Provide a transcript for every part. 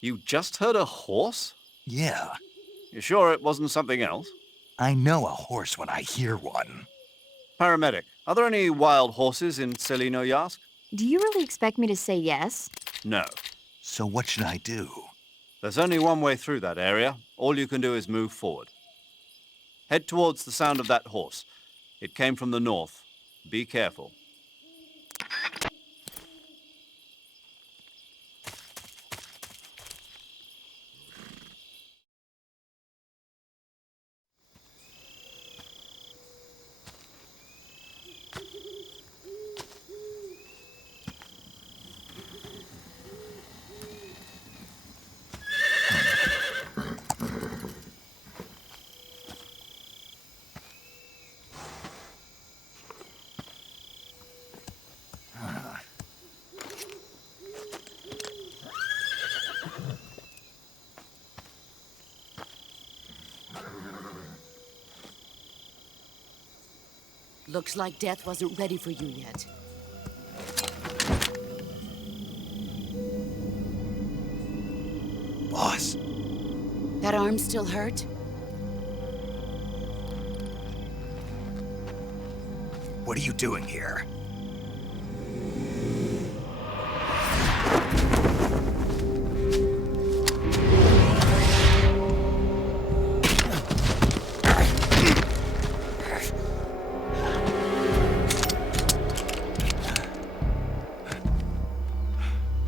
You just heard a horse? Yeah, You sure it wasn't something else? I know a horse when I hear one. Paramedic, are there any wild horses in Solidная? Do you really expect me to say yes? No. So what should I do? There's only one way through that area. All you can do is move forward. Head towards the sound of that horse. It came from the north. Be careful. Looks like death wasn't ready for you yet. Boss, That arm still hurt? what are you doing here?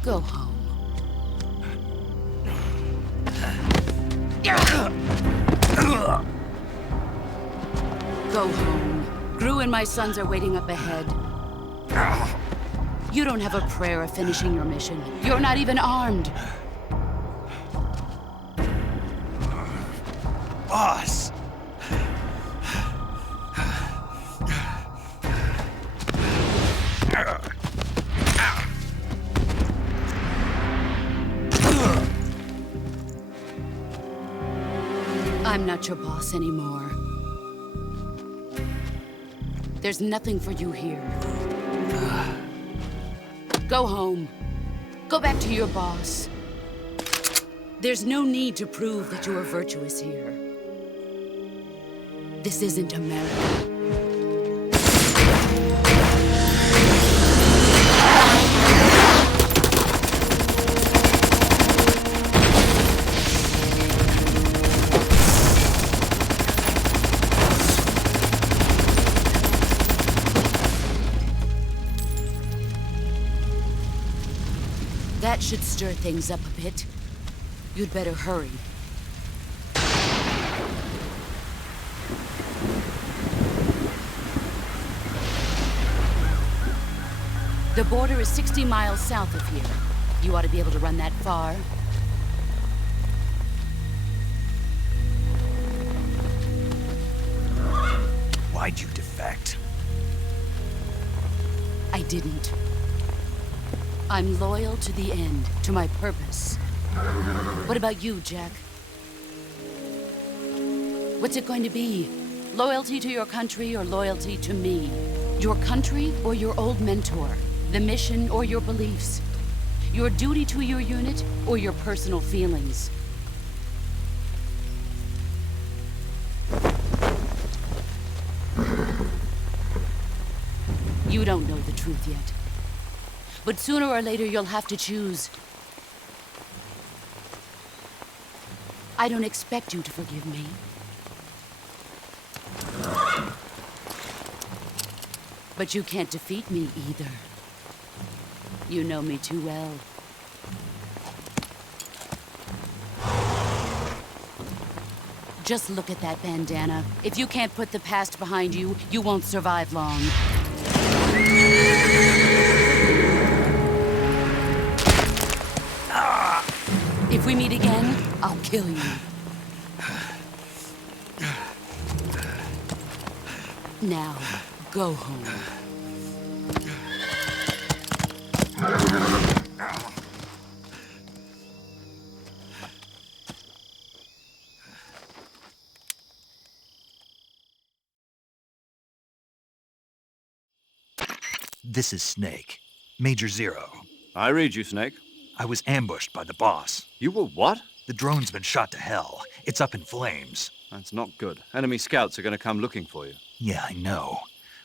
Go home. Go home. Gru and my sons are waiting up ahead. You don't have a prayer of finishing your mission. You're not even armed. Boss! I'm not your boss anymore. There's nothing for you here. Go home. Go back to your boss. There's no need to prove that you are virtuous here. This isn't America. That should stir things up a bit. You'd better hurry. The border is 60 miles south of here. You ought to be able to run that far. Why'd you defect? I didn't. I'm loyal to the end, to my purpose. What about you, Jack? What's it going to be? Loyalty to your country or loyalty to me? Your country or your old mentor? The mission or your beliefs? Your duty to your unit or your personal feelings? You don't know the truth yet. But sooner or later, you'll have to choose. I don't expect you to forgive me. But you can't defeat me either. You know me too well. Just look at that bandana. If you can't put the past behind you, you won't survive long. If we meet again, I'll kill you. Now, go home. This is Snake. Major Zero. I read you, Snake. I was ambushed by the boss. You were what? The drone's been shot to hell. It's up in flames. That's not good. Enemy scouts are going to come looking for you. Yeah, I know.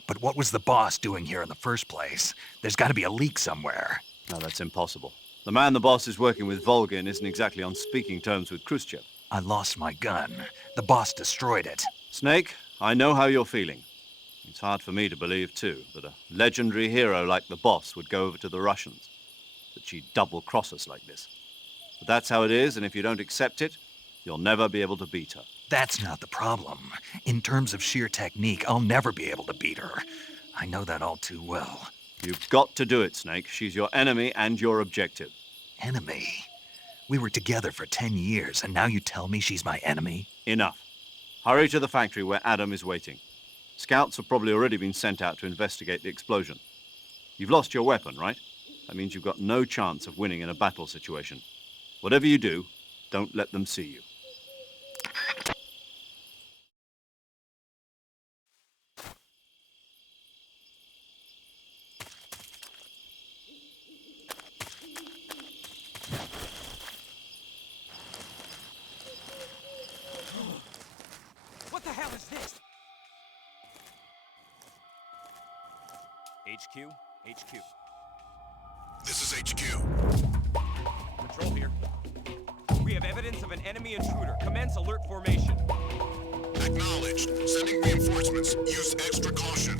But what was the boss doing here in the first place? There's got to be a leak somewhere. No, that's impossible. The man the boss is working with, Volgin, isn't exactly on speaking terms with Khrushchev. I lost my gun. The boss destroyed it. Snake, I know how you're feeling. It's hard for me to believe, too, that a legendary hero like the boss would go over to the Russians. That she'd double-cross us like this. But that's how it is, and if you don't accept it, you'll never be able to beat her. That's not the problem. In terms of sheer technique, I'll never be able to beat her. I know that all too well. You've got to do it, Snake. She's your enemy and your objective. Enemy? We were together for 10 years, and now you tell me she's my enemy? Enough. Hurry to the factory where Adam is waiting. Scouts have probably already been sent out to investigate the explosion. You've lost your weapon, right? That means you've got no chance of winning in a battle situation. Whatever you do, don't let them see you. What the hell is this? HQ? HQ. This is HQ. Patrol here. We have evidence of an enemy intruder. Commence alert formation. Acknowledged. Sending reinforcements. Use extra caution.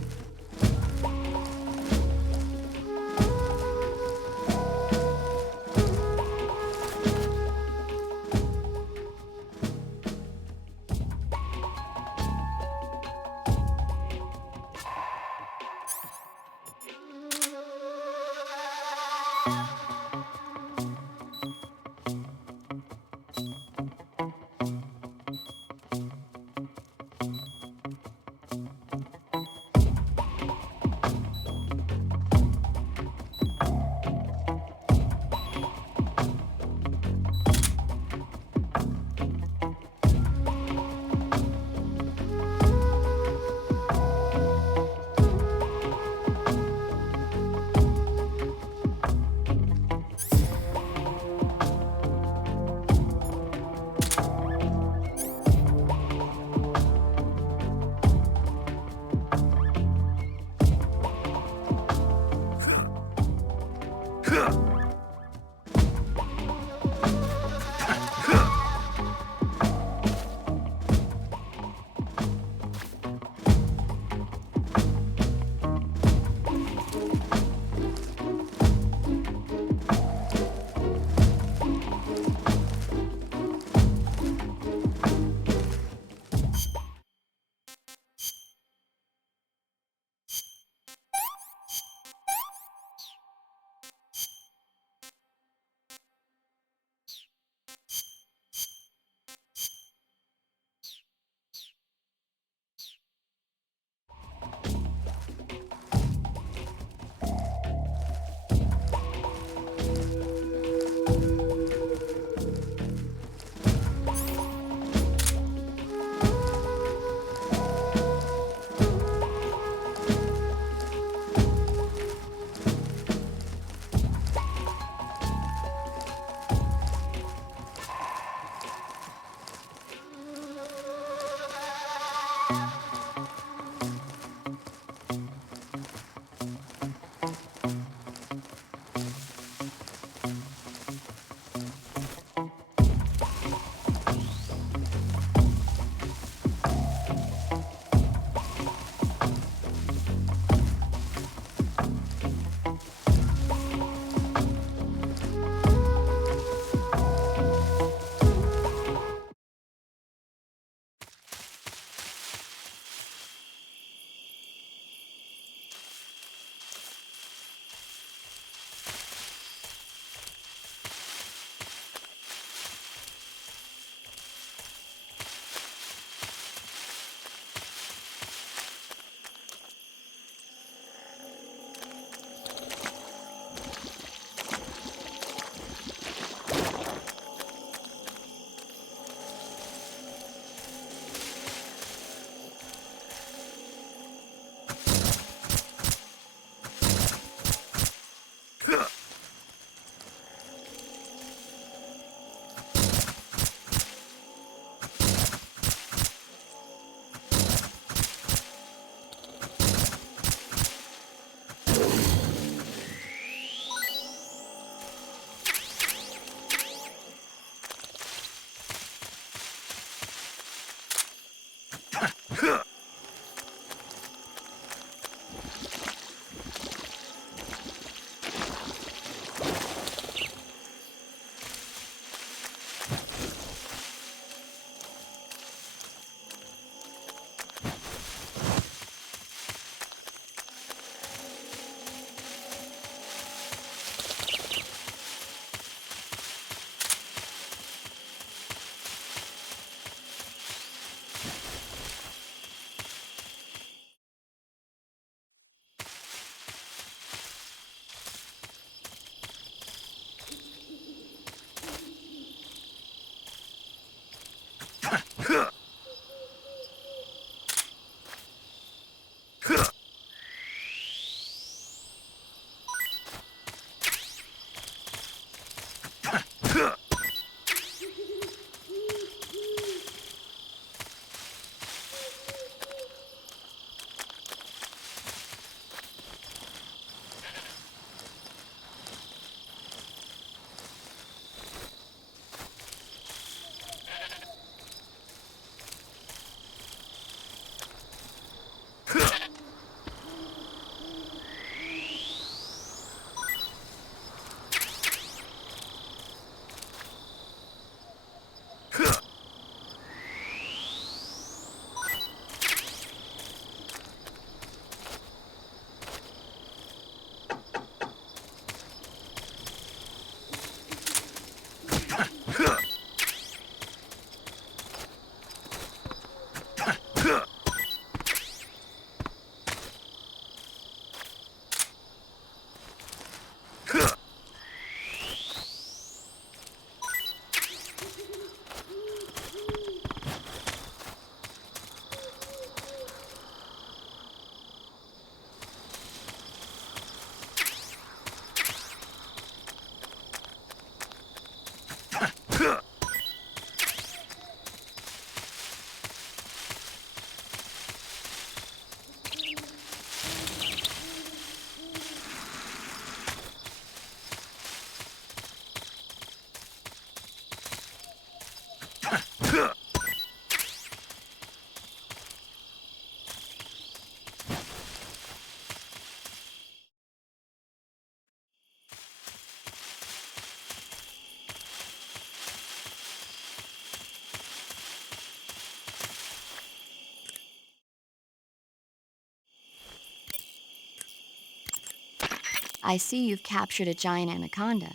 I see you've captured a giant anaconda.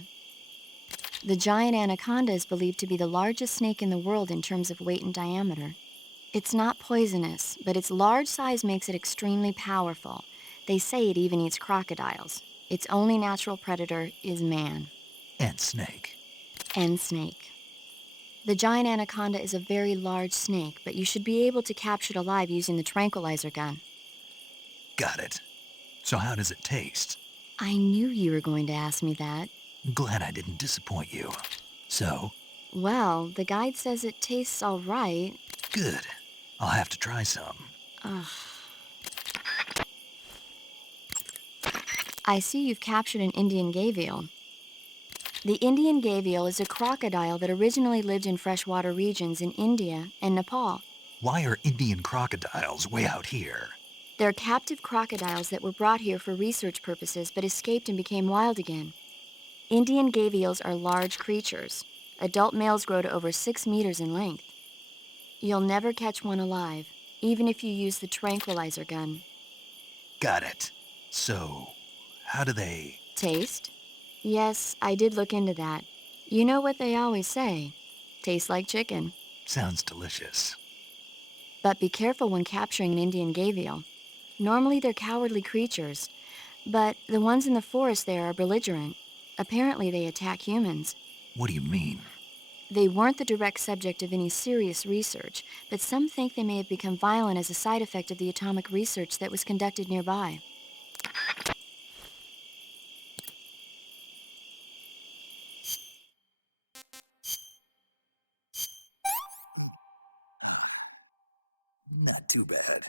The giant anaconda is believed to be the largest snake in the world in terms of weight and diameter. It's not poisonous, but its large size makes it extremely powerful. They say it even eats crocodiles. Its only natural predator is man. And snake. And snake. The giant anaconda is a very large snake, but you should be able to capture it alive using the tranquilizer gun. Got it. So how does it taste? I knew you were going to ask me that. Glad I didn't disappoint you. So, Well, the guide says it tastes all right. good. I'll have to try some. Ugh. I see you've captured an Indian gavial. The Indian gavial is a crocodile that originally lived in freshwater regions in India and Nepal. Why are Indian crocodiles way out here? They're captive crocodiles that were brought here for research purposes but escaped and became wild again. Indian gavials are large creatures. Adult males grow to over 6 meters in length. You'll never catch one alive, even if you use the tranquilizer gun. Got it. So, how do they... Taste? Yes, I did look into that. You know what they always say. Tastes like chicken. Sounds delicious. But be careful when capturing an Indian gavial. Normally they're cowardly creatures, but the ones in the forest there are belligerent. Apparently they attack humans. What do you mean? They weren't the direct subject of any serious research, but some think they may have become violent as a side effect of the atomic research that was conducted nearby. Not too bad.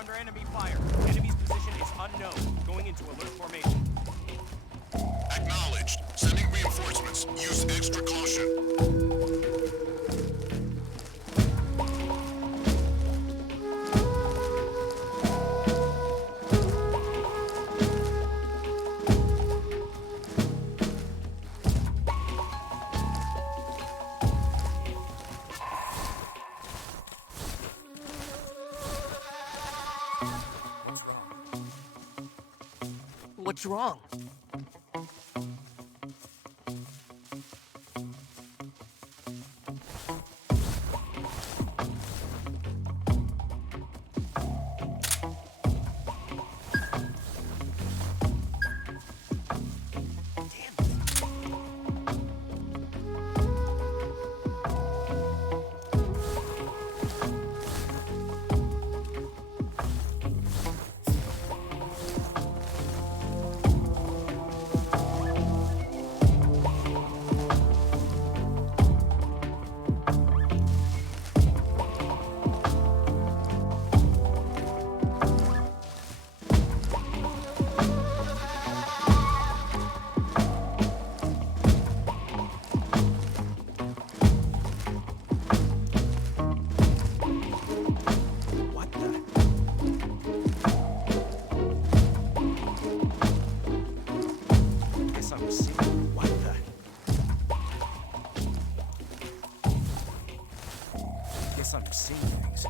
under enemy fire. Enemy's position is unknown. Going into alert formation. Acknowledged. Sending reinforcements. Use extra caution. What's wrong? What the? Guess I'm seeing. What the? Guess I'm seeing things.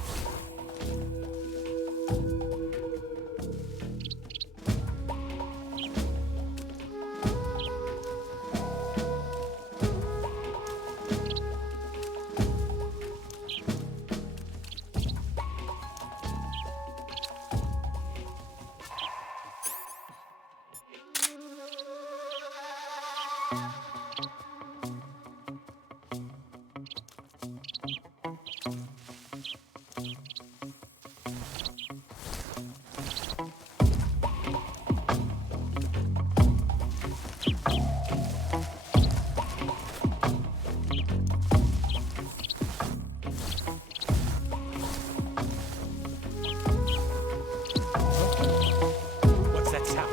What's that sound?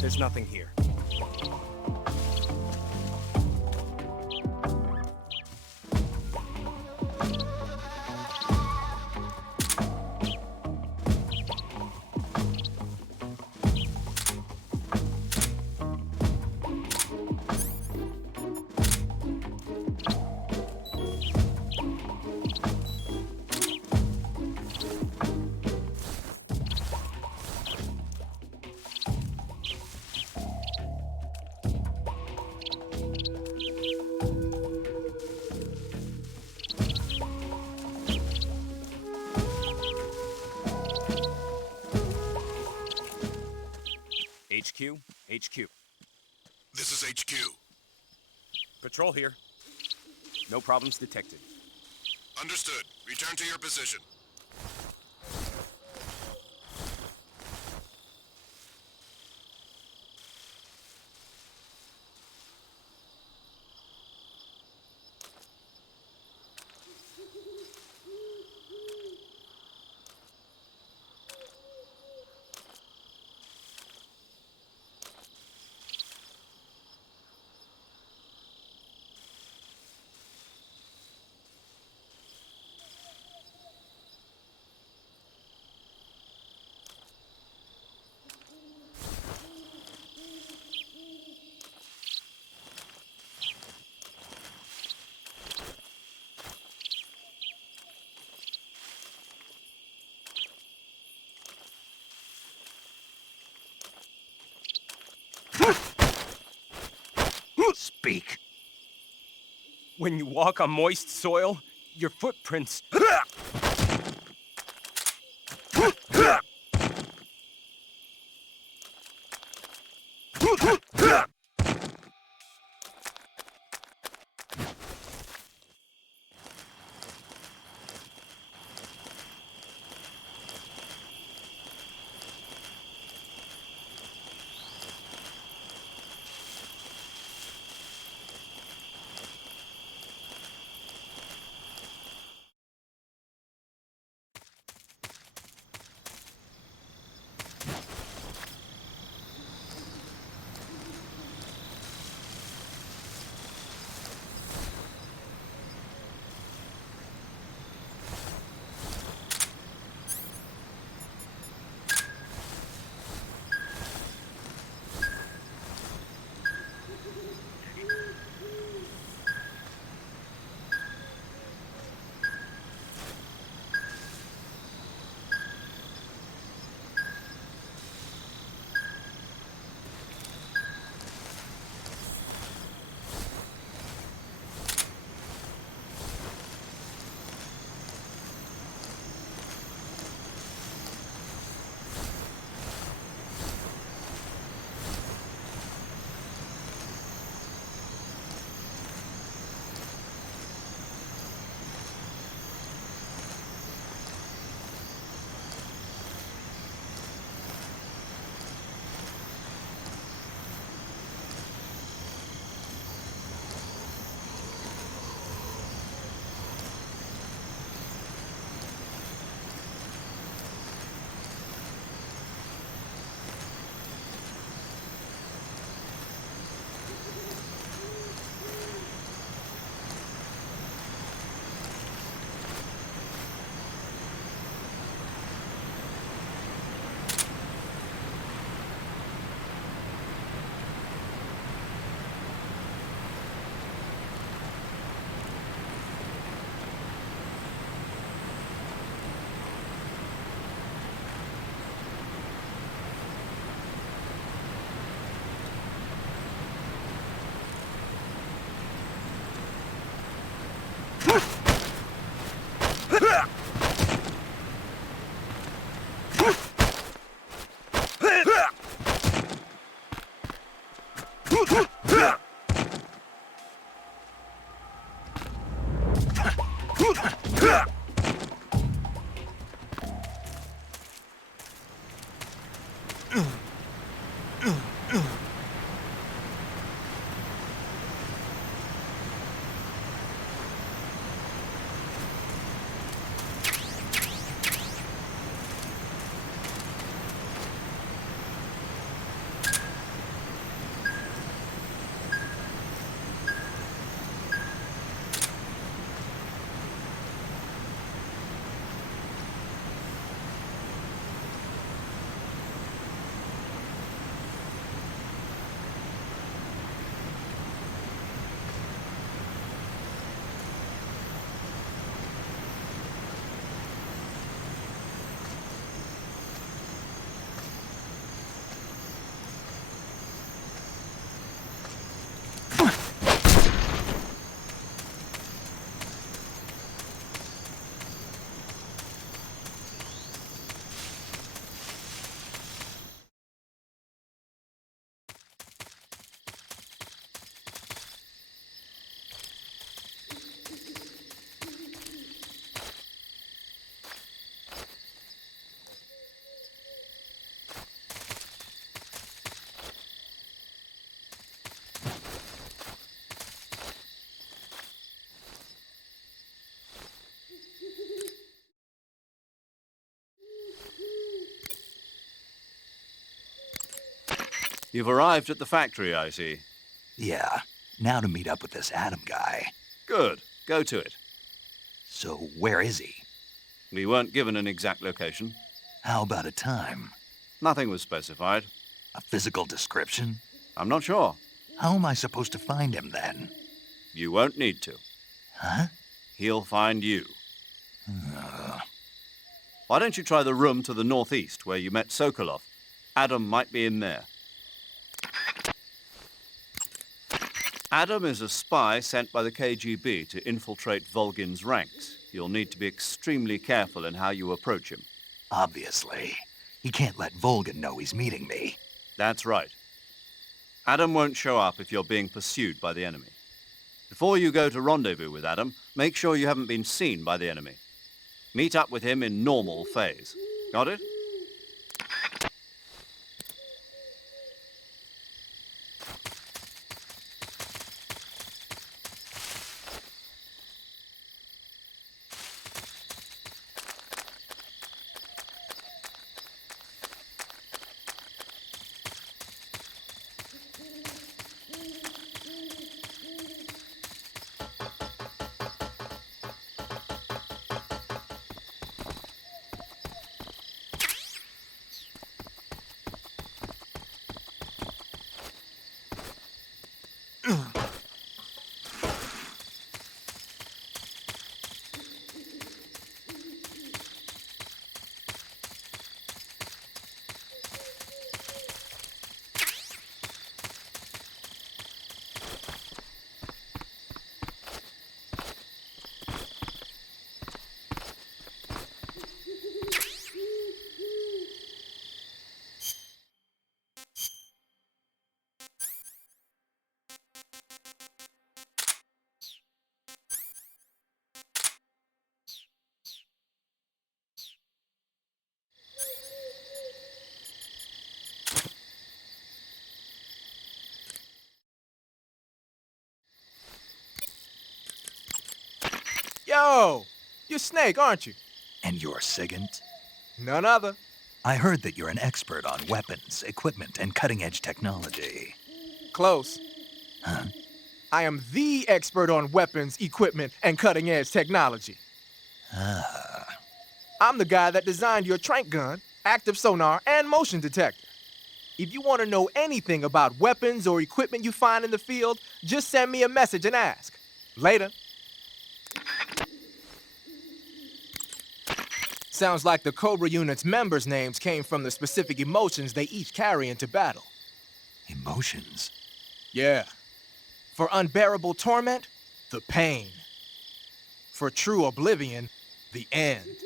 There's nothing here. HQ? HQ. This is HQ. Patrol here. No problems detected. Understood. Return to your position. Speak. When you walk on moist soil, your footprints. You've arrived at the factory, I see. Yeah, now to meet up with this Adam guy. Good. Go to it. So where is he? We weren't given an exact location. How about a time? Nothing was specified. A physical description? I'm not sure. How am I supposed to find him then? You won't need to. Huh? He'll find you. Why don't you try the room to the northeast where you met Sokolov? Adam might be in there. Adam is a spy sent by the KGB to infiltrate Volgin's ranks. You'll need to be extremely careful in how you approach him. Obviously. He can't let Volgin know he's meeting me. That's right. Adam won't show up if you're being pursued by the enemy. Before you go to rendezvous with Adam, make sure you haven't been seen by the enemy. Meet up with him in normal phase. Got it? Yo, you're Snake, aren't you? And you're Sigint? None other. I heard that you're an expert on weapons, equipment, and cutting-edge technology. Close. Huh? I am the expert on weapons, equipment, and cutting-edge technology. Ah. I'm the guy that designed your trank gun, active sonar, and motion detector. If you want to know anything about weapons or equipment you find in the field, just send me a message and ask. Later. Sounds like the Cobra unit's members' names came from the specific emotions they each carry into battle. Emotions? Yeah. For unbearable torment, the pain. For true oblivion, the end.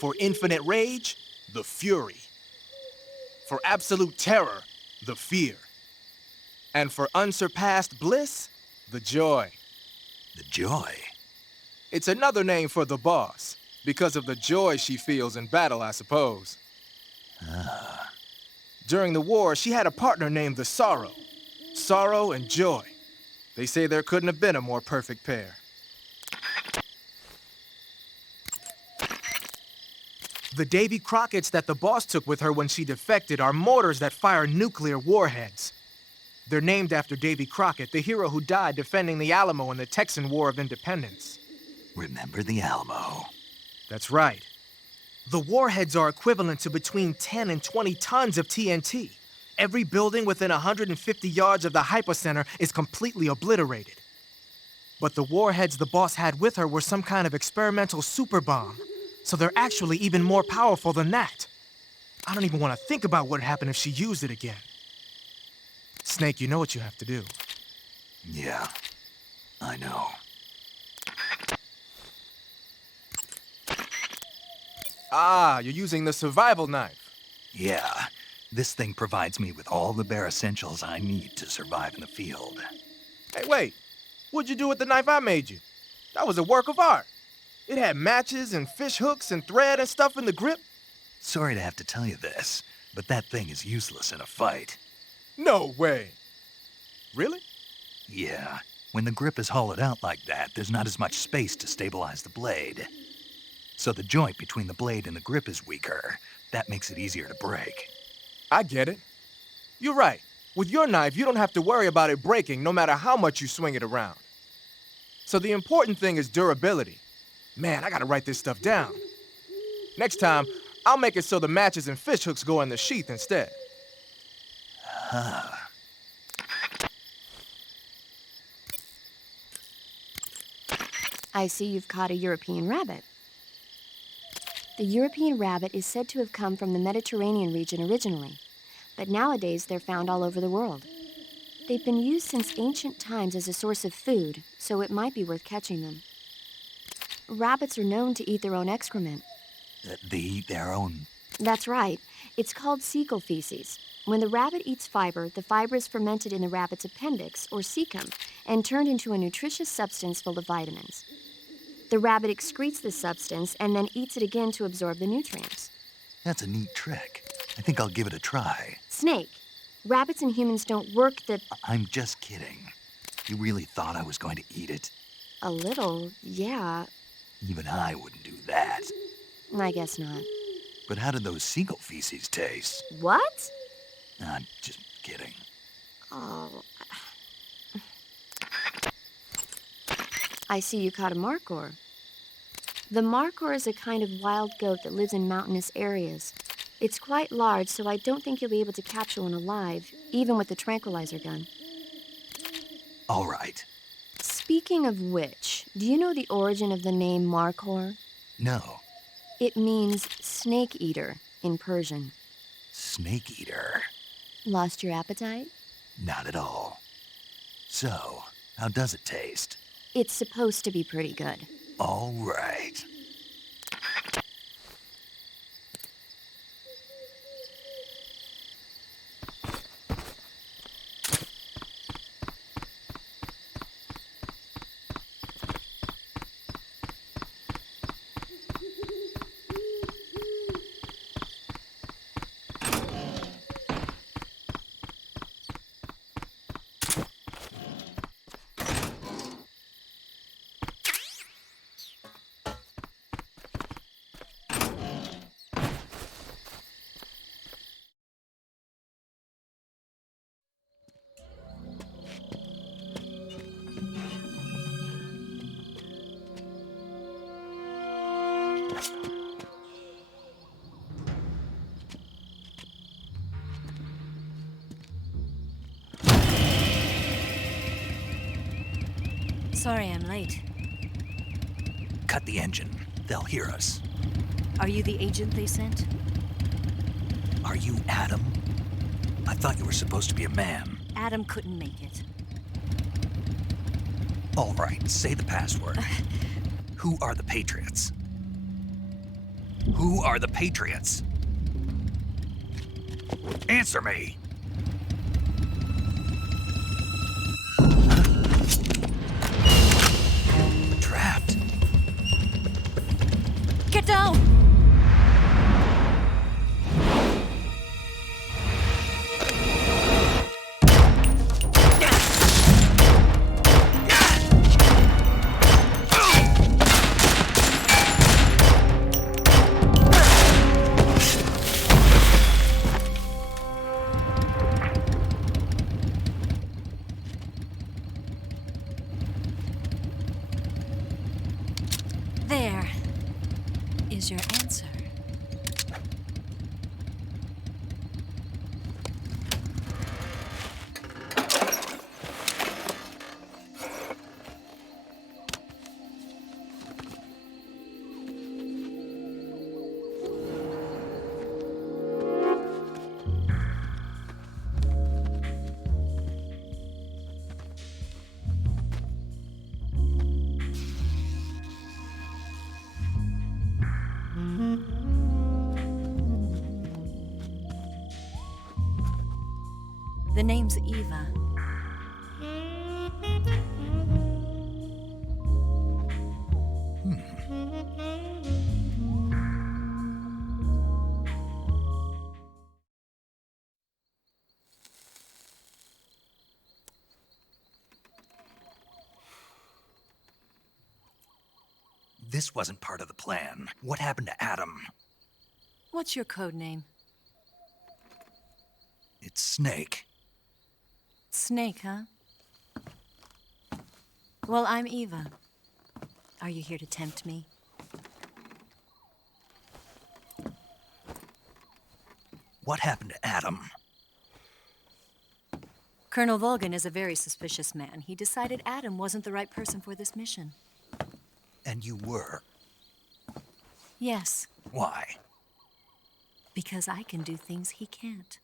For infinite rage, the fury. For absolute terror, the fear. And for unsurpassed bliss, the joy. The joy? It's another name for the boss, because of the joy she feels in battle, I suppose. Ah. During the war, she had a partner named the Sorrow. Sorrow and joy. They say there couldn't have been a more perfect pair. The Davy Crockett's that the boss took with her when she defected are mortars that fire nuclear warheads. They're named after Davy Crockett, the hero who died defending the Alamo in the Texan War of Independence. Remember the Alamo. That's right. The warheads are equivalent to between 10 and 20 tons of TNT. Every building within 150 yards of the hypocenter is completely obliterated. But the warheads the boss had with her were some kind of experimental super bomb, so they're actually even more powerful than that. I don't even want to think about what would happen if she used it again. Snake, you know what you have to do. Yeah, I know. Ah, you're using the survival knife. Yeah, this thing provides me with all the bare essentials I need to survive in the field. Hey, wait. What'd you do with the knife I made you? That was a work of art. It had matches and fish hooks and thread and stuff in the grip. Sorry to have to tell you this, but that thing is useless in a fight. No way. Really? Yeah, when the grip is hollowed out like that, there's not as much space to stabilize the blade. So the joint between the blade and the grip is weaker. That makes it easier to break. I get it. You're right. With your knife, you don't have to worry about it breaking no matter how much you swing it around. So the important thing is durability. Man, I gotta write this stuff down. Next time, I'll make it so the matches and fish hooks go in the sheath instead. Huh. I see you've caught a European rabbit. The European rabbit is said to have come from the Mediterranean region originally, but nowadays they're found all over the world. They've been used since ancient times as a source of food, so it might be worth catching them. Rabbits are known to eat their own excrement. They eat their own... That's right. It's called cecal feces. When the rabbit eats fiber, the fiber is fermented in the rabbit's appendix, or cecum, and turned into a nutritious substance full of vitamins. The rabbit excretes this substance and then eats it again to absorb the nutrients. That's a neat trick. I think I'll give it a try. Snake, rabbits and humans don't work the... I'm just kidding. You really thought I was going to eat it? A little, yeah. Even I wouldn't do that. I guess not. But how did those seagull feces taste? What? I'm just kidding. Oh. I see you caught a markhor. The markhor is a kind of wild goat that lives in mountainous areas. It's quite large, so I don't think you'll be able to capture one alive, even with the tranquilizer gun. All right. Speaking of which, do you know the origin of the name markhor? No. It means snake eater in Persian. Snake eater? Lost your appetite? Not at all. So, how does it taste? It's supposed to be pretty good. All right. Sorry I'm late. Cut the engine. They'll hear us. Are you the agent they sent? Are you Adam? I thought you were supposed to be a man. Adam couldn't make it. All right, say the password. Who are the Patriots? Who are the Patriots? Answer me! Don't! There is your answer. The name's Eva. This wasn't part of the plan. What happened to Adam? What's your code name? It's Snake. Snake, huh? Well, I'm Eva. Are you here to tempt me? What happened to Adam? Colonel Volgan is a very suspicious man. He decided Adam wasn't the right person for this mission. And you were. Yes, Why? because I can do things he can't.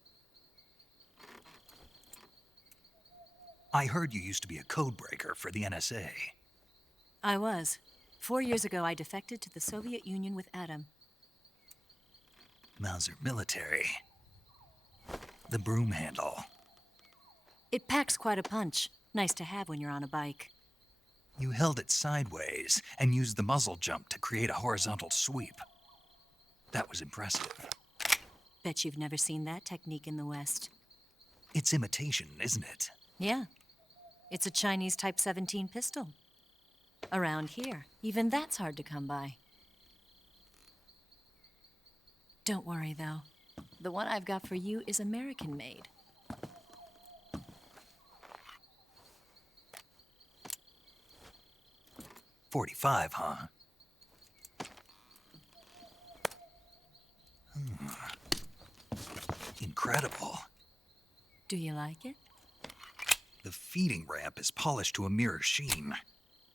I heard you used to be a codebreaker for the NSA. I was. 4 years ago, I defected to the Soviet Union with Adam. Mauser military. The broom handle. It packs quite a punch. Nice to have when you're on a bike. You held it sideways and used the muzzle jump to create a horizontal sweep. That was impressive. Bet you've never seen that technique in the West. It's imitation, isn't it? Yeah. It's a Chinese Type 17 pistol. Around here, even that's hard to come by. Don't worry, though. The one I've got for you is American-made. .45, huh? Incredible. Do you like it? The feeding ramp is polished to a mirror sheen.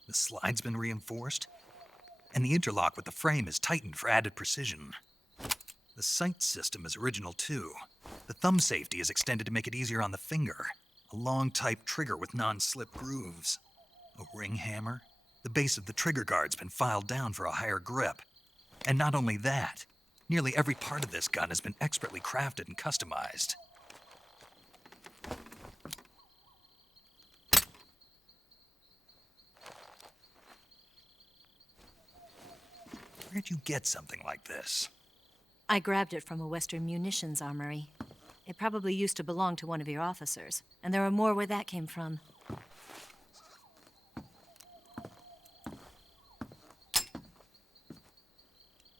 The slide's been reinforced, and the interlock with the frame is tightened for added precision. The sight system is original too. The thumb safety is extended to make it easier on the finger. A long type trigger with non-slip grooves. A ring hammer. The base of the trigger guard's been filed down for a higher grip. And not only that, nearly every part of this gun has been expertly crafted and customized. Where'd you get something like this? I grabbed it from a Western munitions armory. It probably used to belong to one of your officers, and there are more where that came from.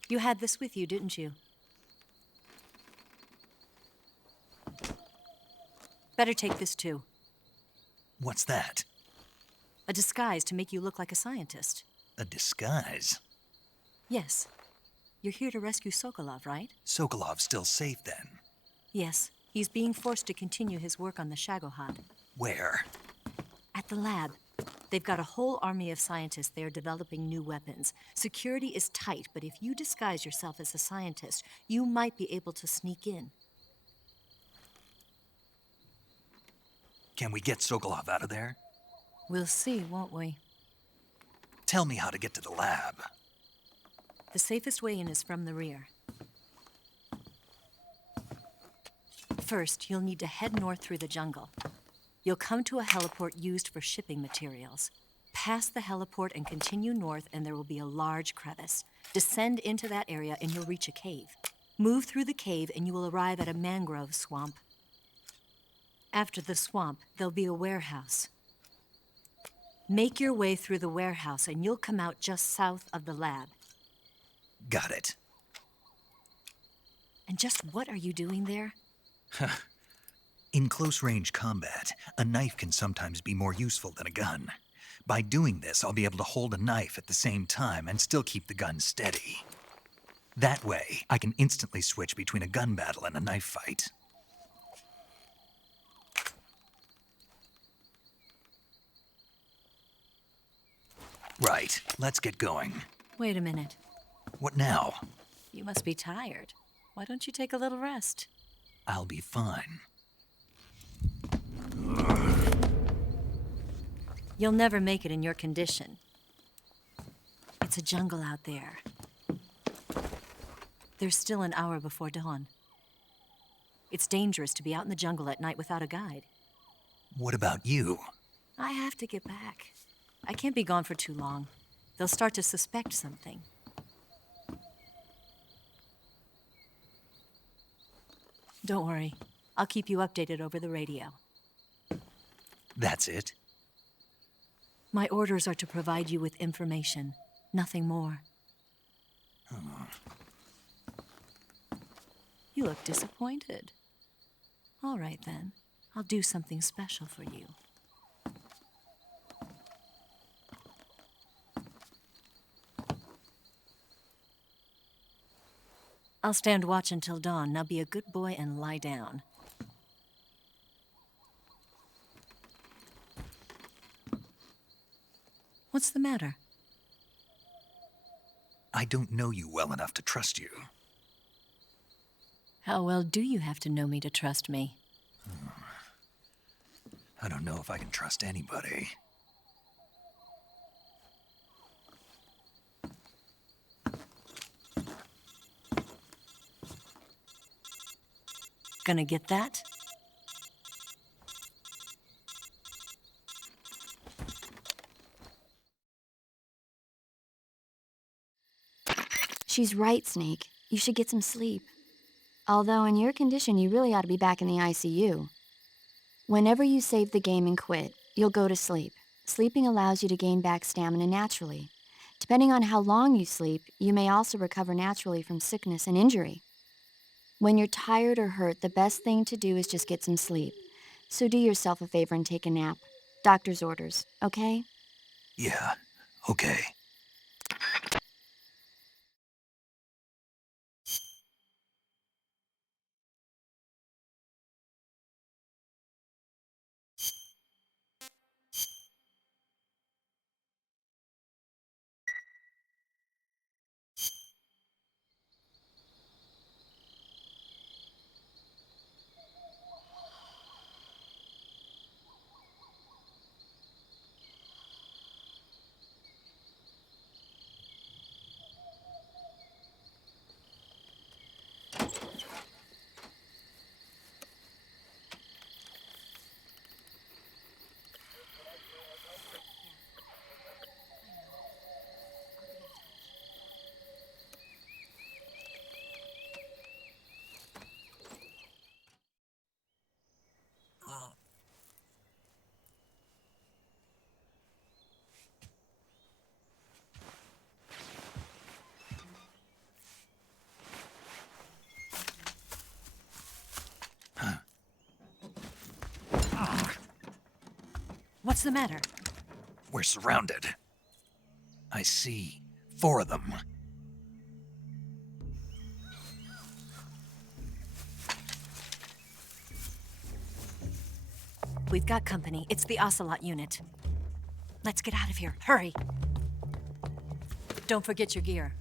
You had this with you, didn't you? Better take this too. What's that? A disguise to make you look like a scientist. A disguise? Yes. You're here to rescue Sokolov, right? Sokolov's still safe then. Yes. He's being forced to continue his work on the Shagohod. Where? At the lab. They've got a whole army of scientists there developing new weapons. Security is tight, but if you disguise yourself as a scientist, you might be able to sneak in. Can we get Sokolov out of there? We'll see, won't we? Tell me how to get to the lab. The safest way in is from the rear. First, you'll need to head north through the jungle. You'll come to a heliport used for shipping materials. Pass the heliport and continue north, and there will be a large crevice. Descend into that area, and you'll reach a cave. Move through the cave, and you will arrive at a mangrove swamp. After the swamp, there'll be a warehouse. Make your way through the warehouse, and you'll come out just south of the lab. Got it. And just what are you doing there? In close-range combat, a knife can sometimes be more useful than a gun. By doing this, I'll be able to hold a knife at the same time and still keep the gun steady. That way, I can instantly switch between a gun battle and a knife fight. Right, let's get going. Wait a minute. What now? You must be tired. Why don't you take a little rest? I'll be fine. You'll never make it in your condition. It's a jungle out there. There's still an hour before dawn. It's dangerous to be out in the jungle at night without a guide. What about you? I have to get back. I can't be gone for too long. They'll start to suspect something. Don't worry. I'll keep you updated over the radio. That's it? My orders are to provide you with information, nothing more. You look disappointed. All right, then. I'll do something special for you. I'll stand watch until dawn. Now be a good boy and lie down. What's the matter? I don't know you well enough to trust you. How well do you have to know me to trust me? I don't know if I can trust anybody. Gonna get that? She's right, Snake. You should get some sleep. Although in your condition, you really ought to be back in the ICU. Whenever you save the game and quit, you'll go to sleep. Sleeping allows you to gain back stamina naturally. Depending on how long you sleep, you may also recover naturally from sickness and injury. When you're tired or hurt, the best thing to do is just get some sleep. So do yourself a favor and take a nap. Doctor's orders, okay? Yeah, okay. What's the matter? We're surrounded. I see 4 of them. We've got company. It's the Ocelot unit. Let's get out of here. Hurry. Don't forget your gear.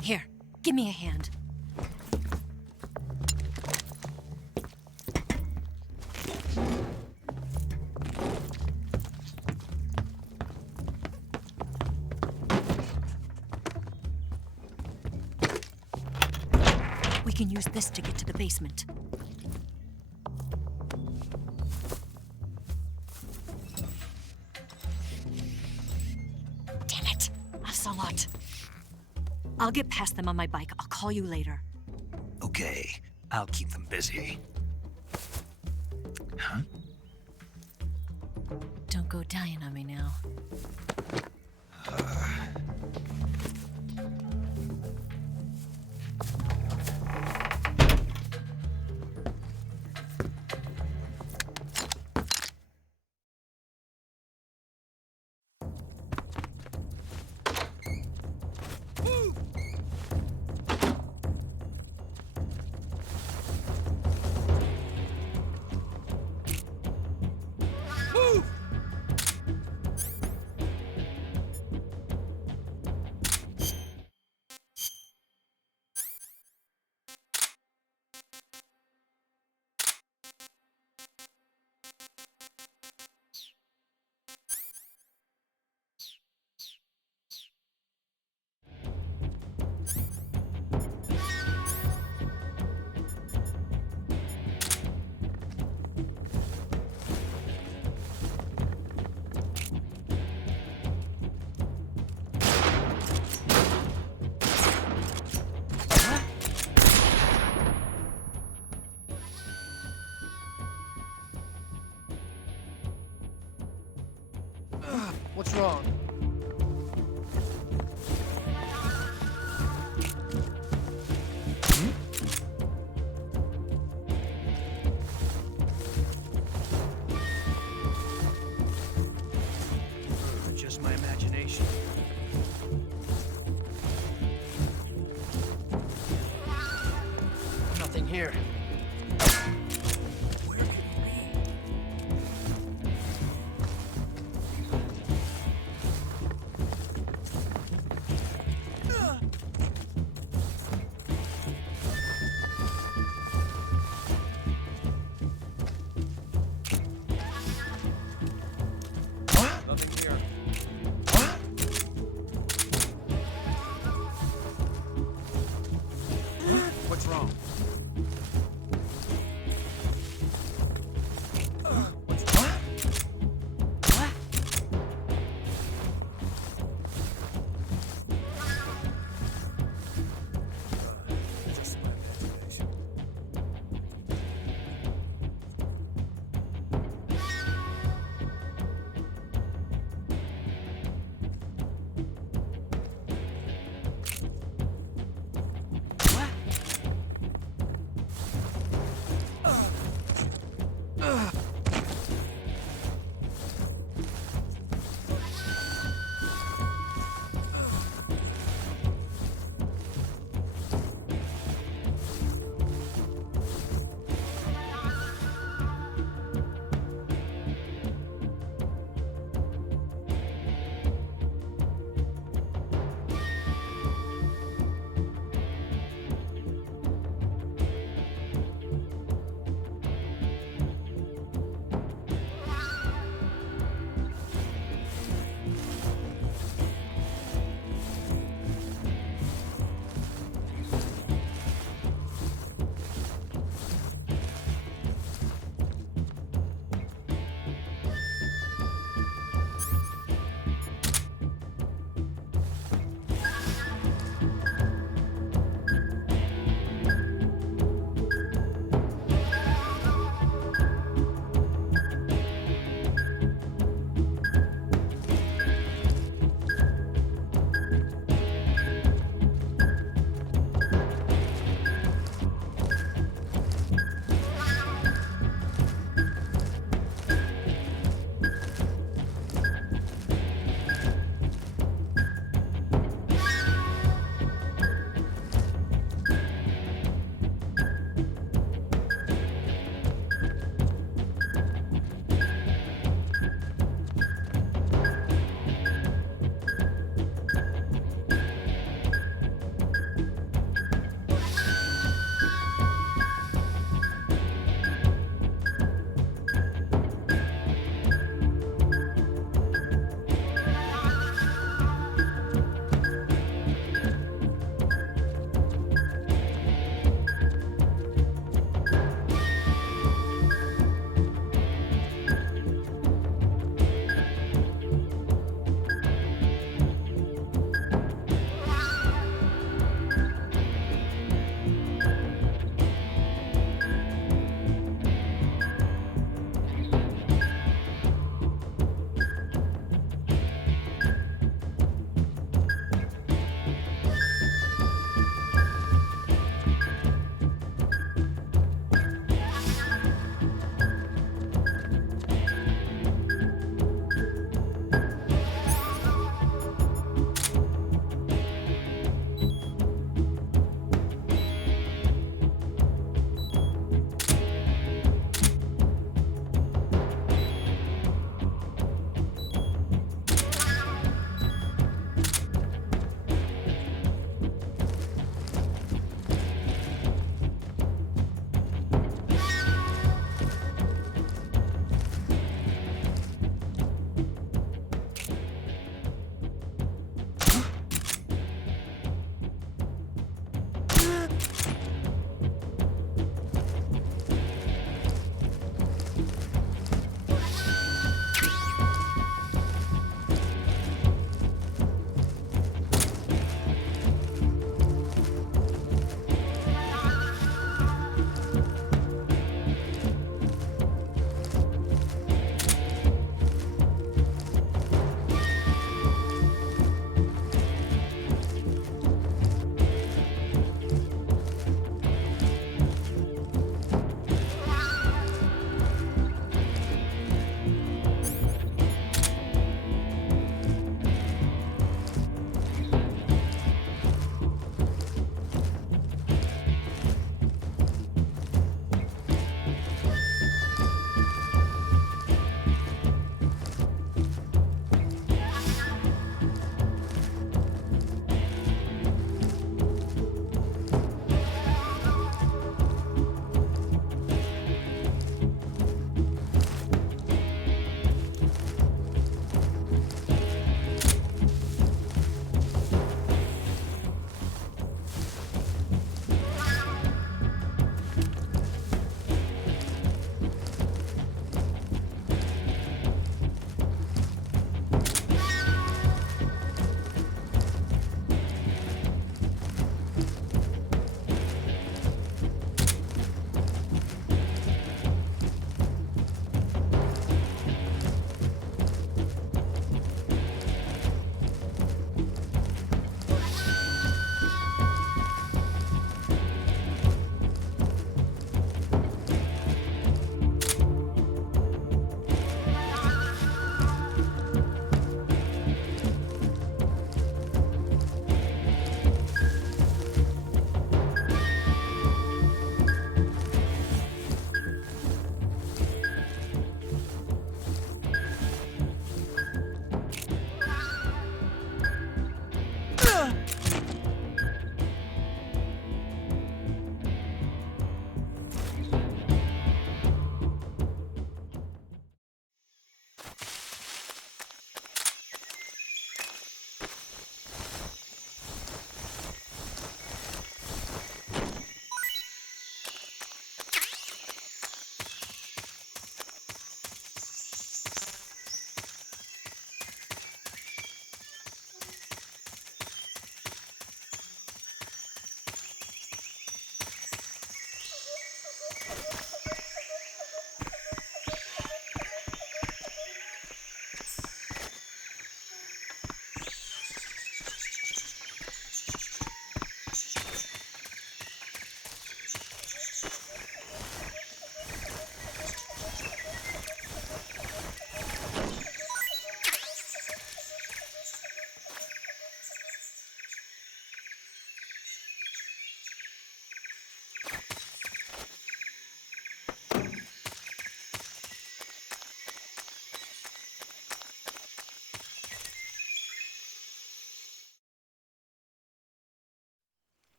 Here, give me a hand. We can use this to get to the basement. lot. I'll get past them on my bike. I'll call you later. Okay, I'll keep them busy. Huh? Don't go dying on me now. What's wrong? Just my imagination. Nothing here. Where could he be?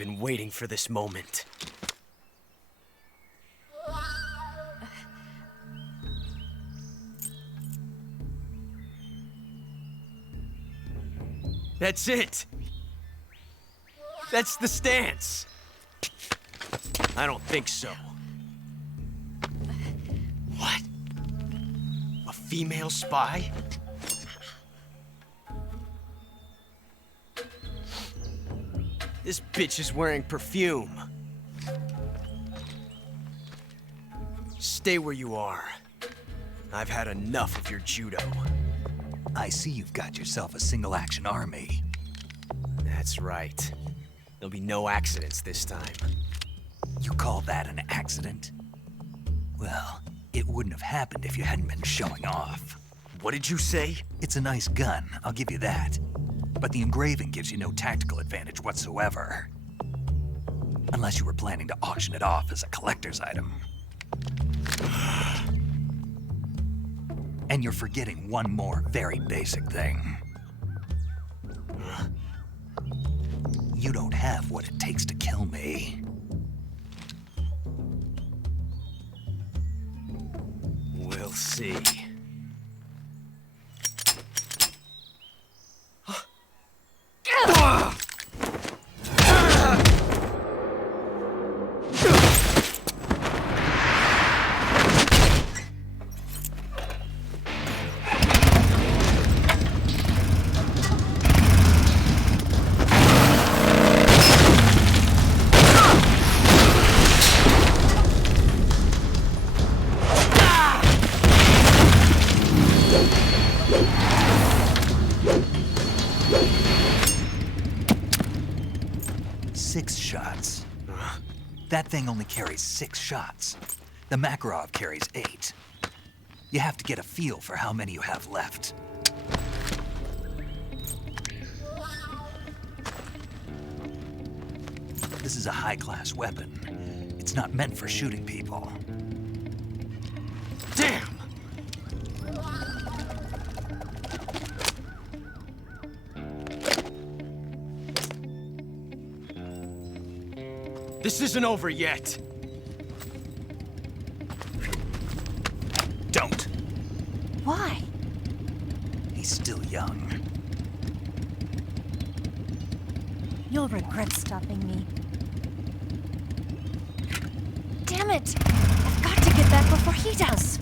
been waiting for this moment. That's it! That's the stance! I don't think so. What? A female spy? This bitch is wearing perfume. Stay where you are. I've had enough of your judo. I see you've got yourself a single-action army. That's right. There'll be no accidents this time. You call that an accident? Well, it wouldn't have happened if you hadn't been showing off. What did you say? It's a nice gun, I'll give you that. But the engraving gives you no tactical advantage whatsoever. Unless you were planning to auction it off as a collector's item. And you're forgetting one more very basic thing. You don't have what it takes to kill me. We'll see. That thing only carries 6 shots. The Makarov carries 8. You have to get a feel for how many you have left. This is a high-class weapon. It's not meant for shooting people. Damn! This isn't over yet. Don't. Why? He's still young. You'll regret stopping me. Damn it! I've got to get back before he does.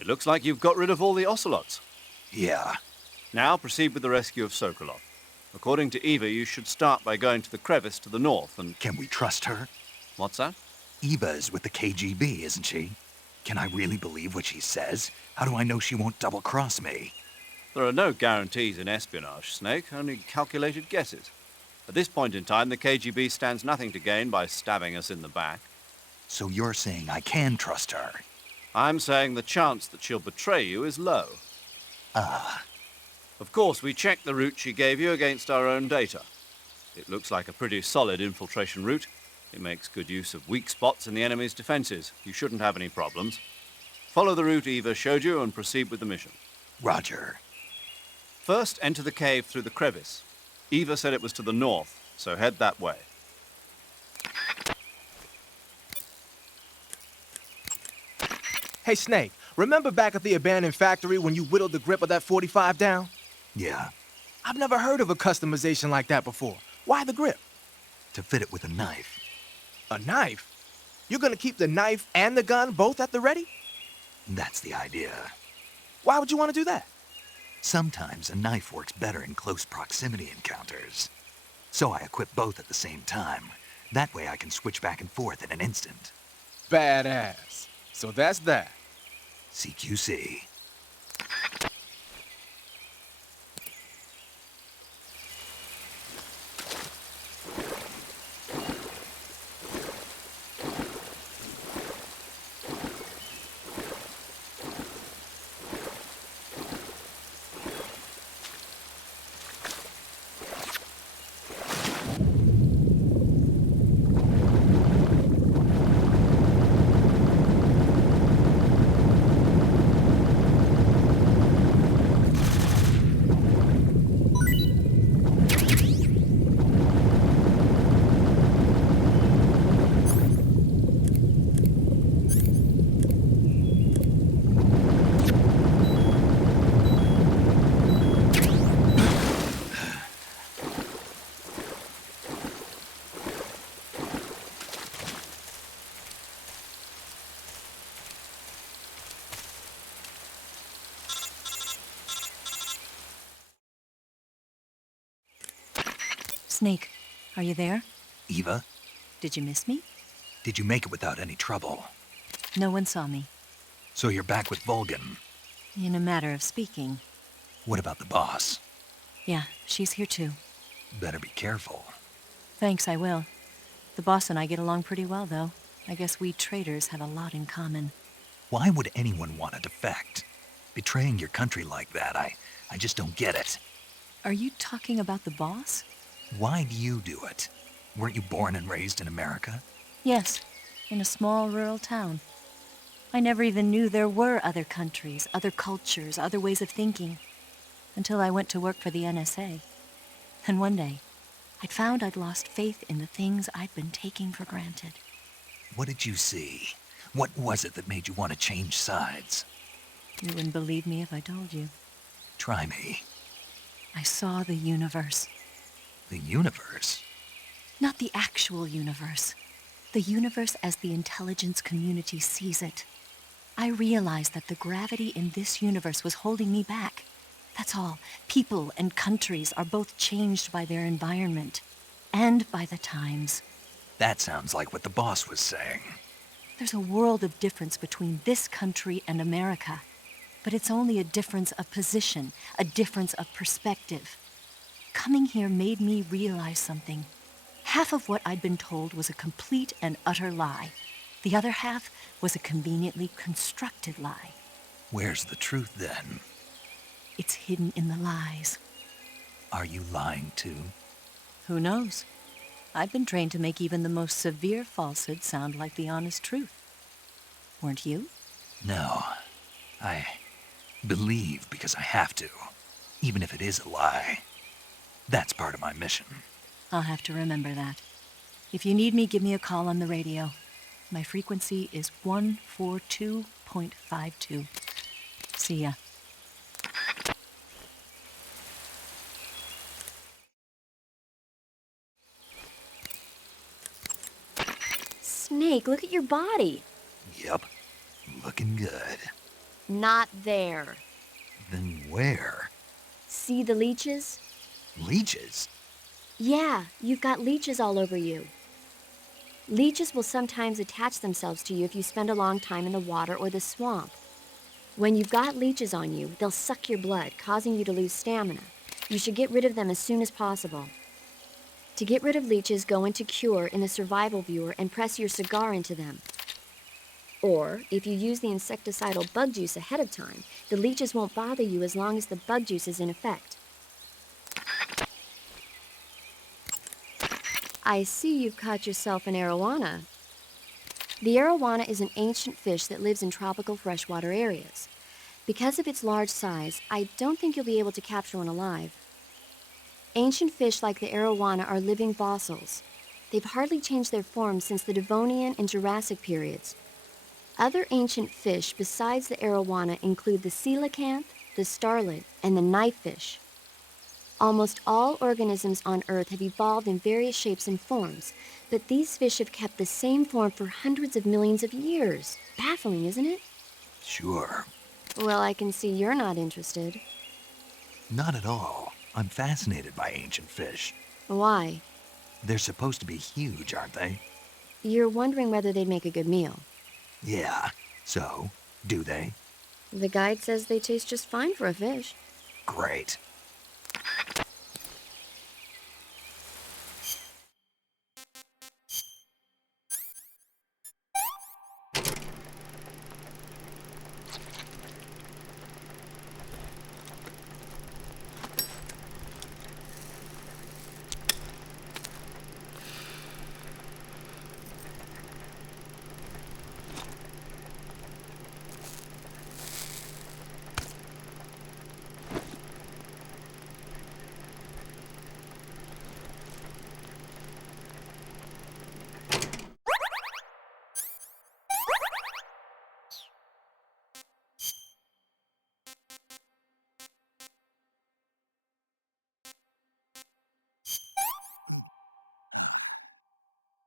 It looks like you've got rid of all the ocelots. Yeah. Now proceed with the rescue of Sokolov. According to Eva, you should start by going to the crevice to the north and... Can we trust her? What's that? Eva is with the KGB, isn't she? Can I really believe what she says? How do I know she won't double-cross me? There are no guarantees in espionage, Snake, only calculated guesses. At this point in time, the KGB stands nothing to gain by stabbing us in the back. So you're saying I can trust her? I'm saying the chance that she'll betray you is low. Ah. Of course, we checked the route she gave you against our own data. It looks like a pretty solid infiltration route. It makes good use of weak spots in the enemy's defenses. You shouldn't have any problems. Follow the route Eva showed you and proceed with the mission. Roger. First, enter the cave through the crevice. Eva said it was to the north, so head that way. Hey, Snake, remember back at the abandoned factory when you whittled the grip of that 45 down? Yeah, I've never heard of a customization like that before. Why the grip? to fit it with a knife. A knife? You're gonna keep the knife and the gun both at the ready? That's the idea. Why would you want to do that? Sometimes a knife works better in close proximity encounters. So I equip both at the same time. That way I can switch back and forth in an instant. Badass. So that's that. CQC. Snake, are you there? Eva, Did you miss me? did you make it without any trouble? No one saw me. So you're back with Vulcan. In a matter of speaking. What about the boss? Yeah, she's here too. Better be careful. Thanks, I will. The boss and I get along pretty well, though. I guess we traders have a lot in common. Why would anyone want to defect? Betraying your country like that, I just don't get it. Are you talking about the boss? Why do you do it? Weren't you born and raised in America? Yes, in a small rural town. I never even knew there were other countries, other cultures, other ways of thinking, until I went to work for the NSA. And one day, I'd found I'd lost faith in the things I'd been taking for granted. What did you see? What was it that made you want to change sides? You wouldn't believe me if I told you. Try me. I saw the universe. The universe? Not the actual universe. The universe as the intelligence community sees it. I realized that the gravity in this universe was holding me back. That's all. People and countries are both changed by their environment and by the times. That sounds like what the boss was saying. There's a world of difference between this country and America, but it's only a difference of position, a difference of perspective. Coming here made me realize something. Half of what I'd been told was a complete and utter lie. The other half was a conveniently constructed lie. Where's the truth then? It's hidden in the lies. Are you lying too? Who knows? I've been trained to make even the most severe falsehood sound like the honest truth. Weren't you? No. I believe because I have to, even if it is a lie. That's part of my mission. I'll have to remember that. If you need me, give me a call on the radio. My frequency is 142.52. See ya. Snake, look at your body. Yep. Looking good. Not there. Then where? See the leeches? Leeches? Yeah, you've got leeches all over you. Leeches will sometimes attach themselves to you if you spend a long time in the water or the swamp. When you've got leeches on you, they'll suck your blood, causing you to lose stamina. You should get rid of them as soon as possible. To get rid of leeches, go into Cure in the survival viewer and press your cigar into them. Or, if you use the insecticidal bug juice ahead of time, the leeches won't bother you as long as the bug juice is in effect. I see you've caught yourself an arowana. The arowana is an ancient fish that lives in tropical freshwater areas. Because of its large size, I don't think you'll be able to capture one alive. Ancient fish like the arowana are living fossils. They've hardly changed their form since the Devonian and Jurassic periods. Other ancient fish besides the arowana include the coelacanth, the starlet, and the knifefish. Almost all organisms on Earth have evolved in various shapes and forms, but these fish have kept the same form for hundreds of millions of years. Baffling, isn't it? Sure. Well, I can see you're not interested. Not at all. I'm fascinated by ancient fish. Why? They're supposed to be huge, aren't they? You're wondering whether they'd make a good meal. Yeah. So, do they? The guide says they taste just fine for a fish. Great.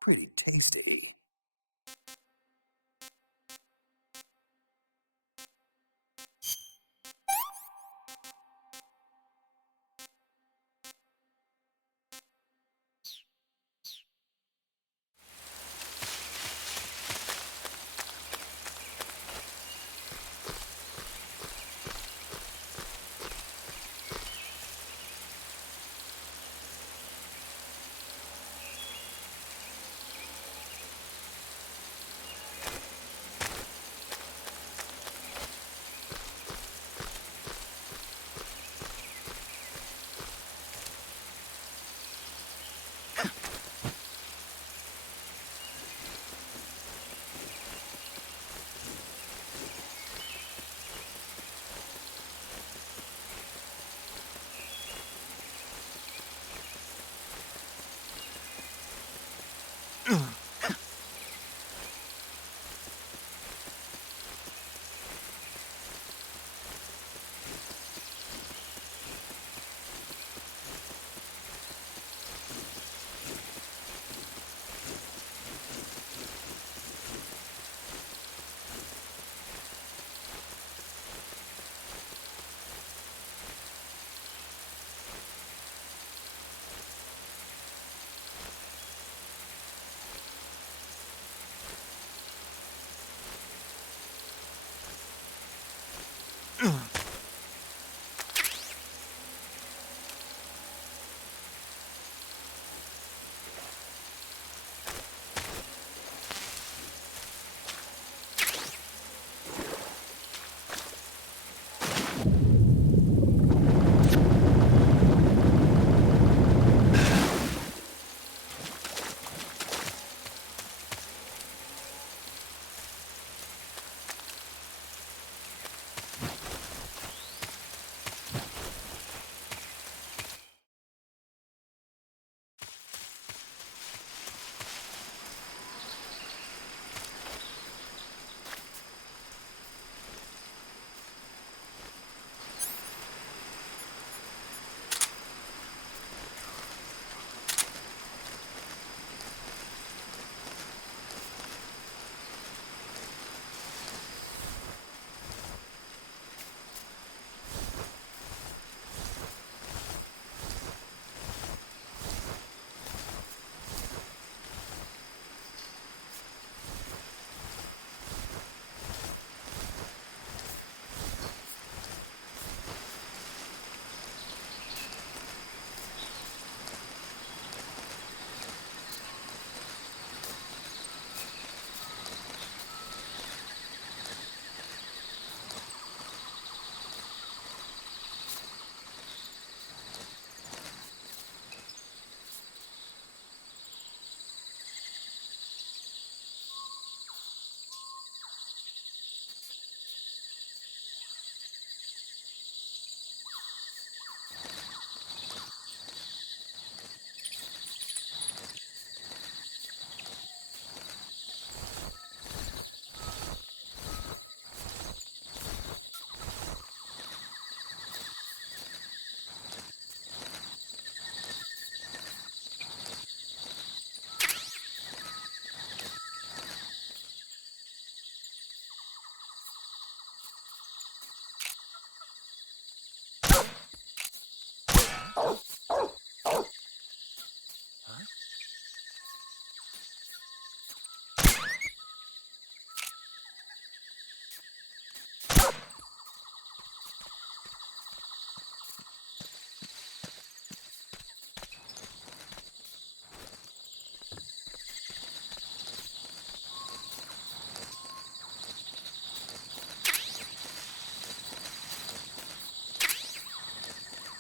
Pretty tasty.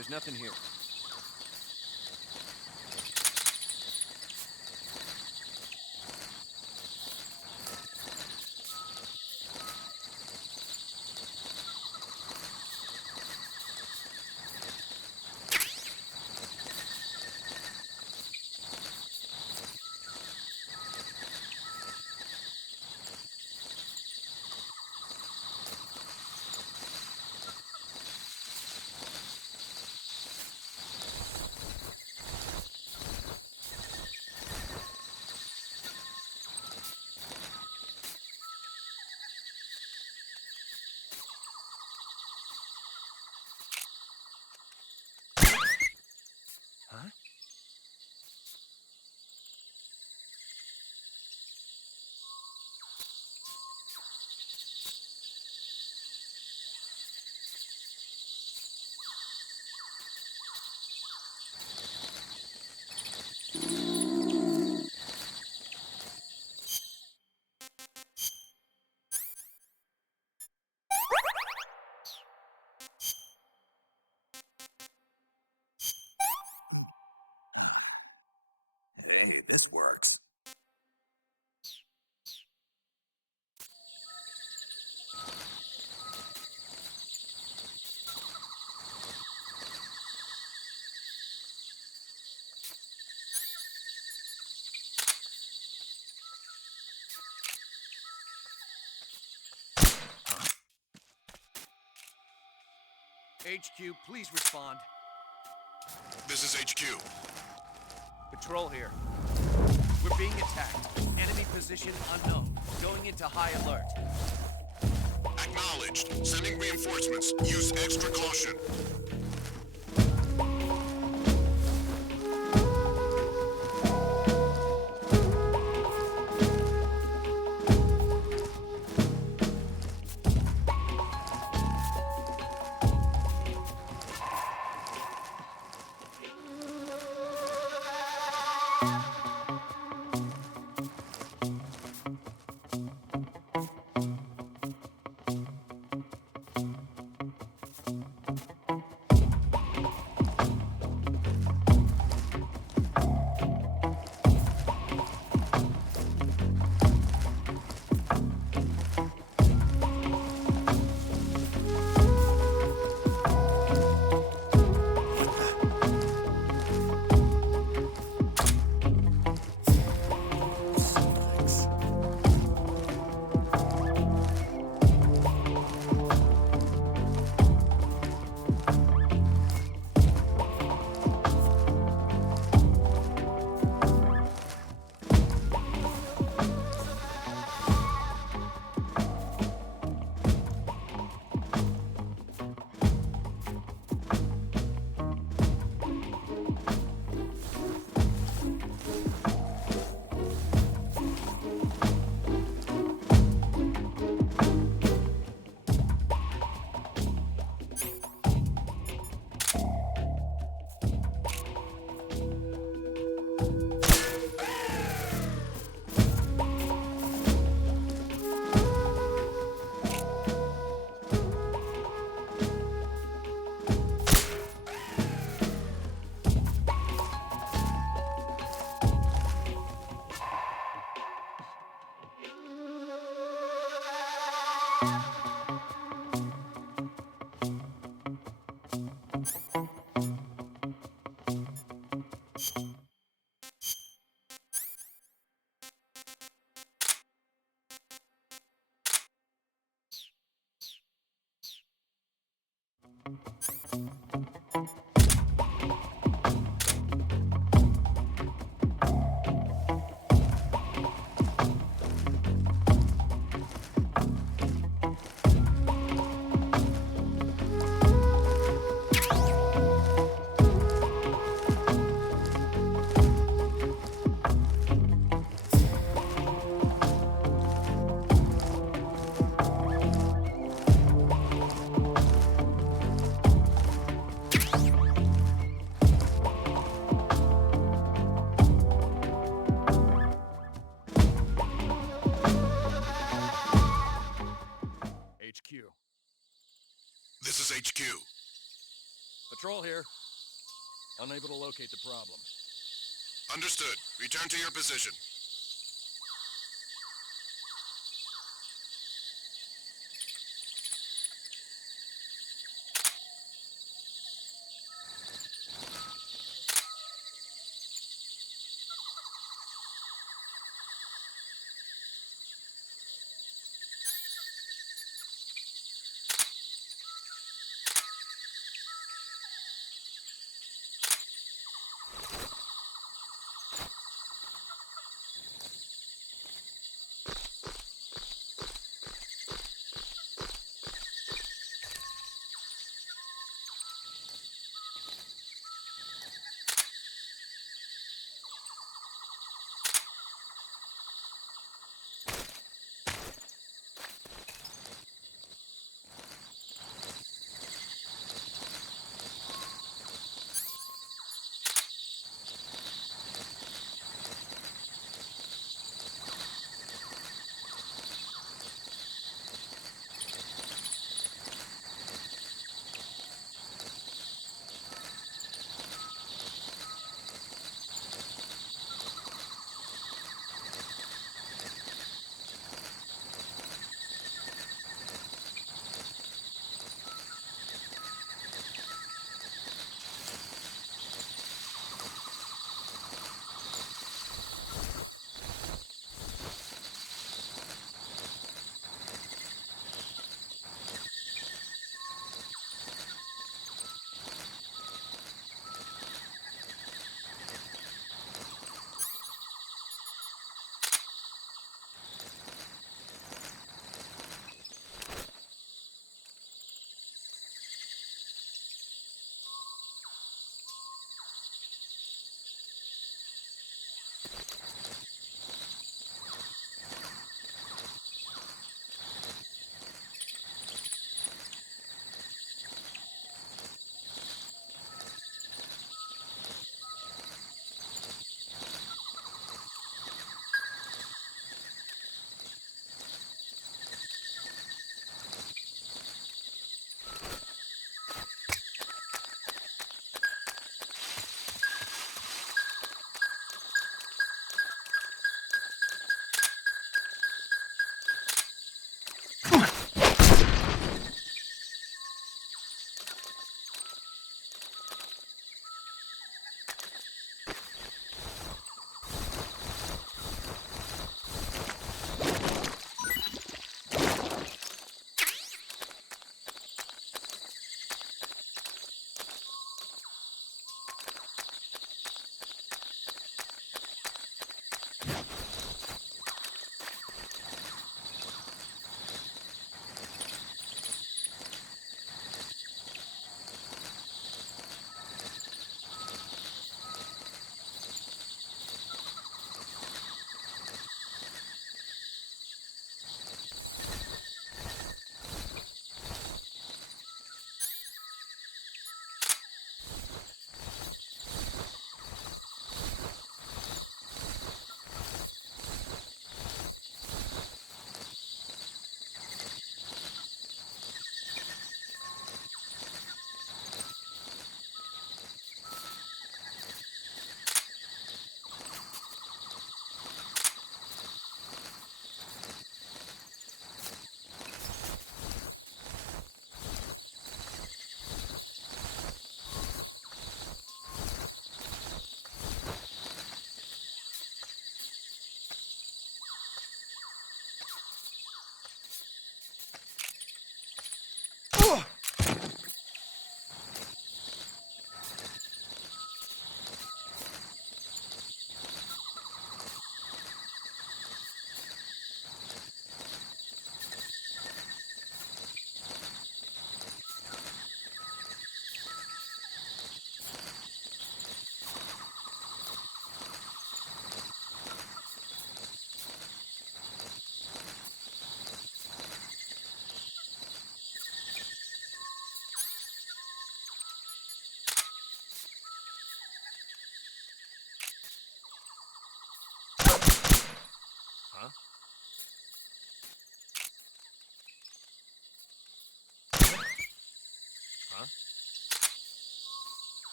There's nothing here. Hey, this works. HQ, please respond. This is HQ. Patrol here. We're being attacked. Enemy position unknown. Going into high alert. Acknowledged. Sending reinforcements. Use extra caution. Patrol here. Unable to locate the problem. Understood. Return to your position.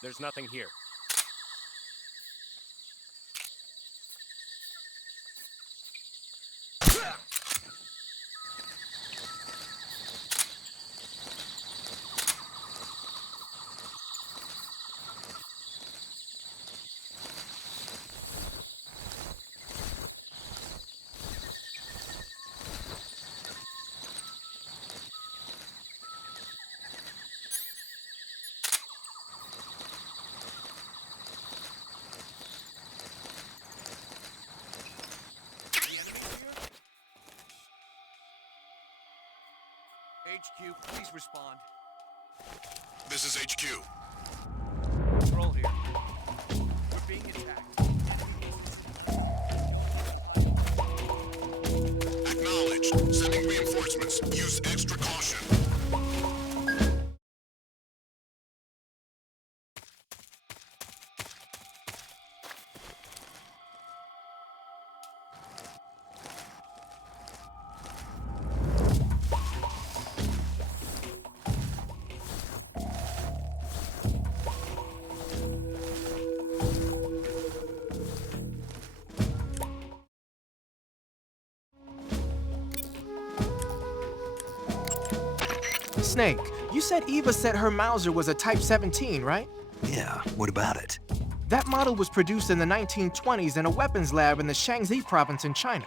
There's nothing here. HQ, please respond. This is HQ. Control here. We're being attacked. Acknowledged. Sending reinforcements. Use extra caution. Snake, you said Eva said her Mauser was a Type 17, right? Yeah, what about it? That model was produced in the 1920s in a weapons lab in the Shaanxi province in China.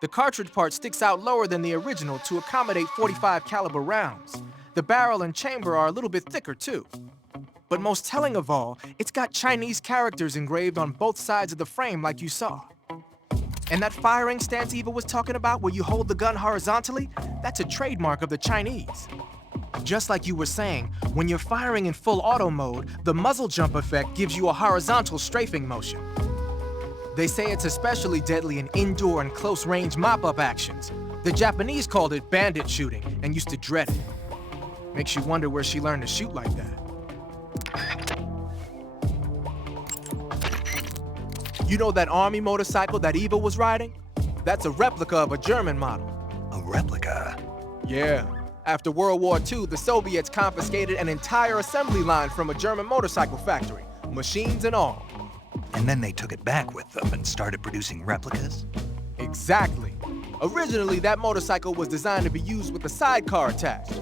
The cartridge part sticks out lower than the original to accommodate 45 caliber rounds. The barrel and chamber are a little bit thicker too. But most telling of all, it's got Chinese characters engraved on both sides of the frame like you saw. And that firing stance Eva was talking about where you hold the gun horizontally, that's a trademark of the Chinese. Just like you were saying, when you're firing in full auto mode, the muzzle jump effect gives you a horizontal strafing motion. They say it's especially deadly in indoor and close-range mop-up actions. The Japanese called it bandit shooting and used to dread it. Makes you wonder where she learned to shoot like that. You know that army motorcycle that Eva was riding? That's a replica of a German model. A replica? Yeah. After World War II, the Soviets confiscated an entire assembly line from a German motorcycle factory, machines and all. And then they took it back with them and started producing replicas? Exactly. Originally, that motorcycle was designed to be used with a sidecar attached.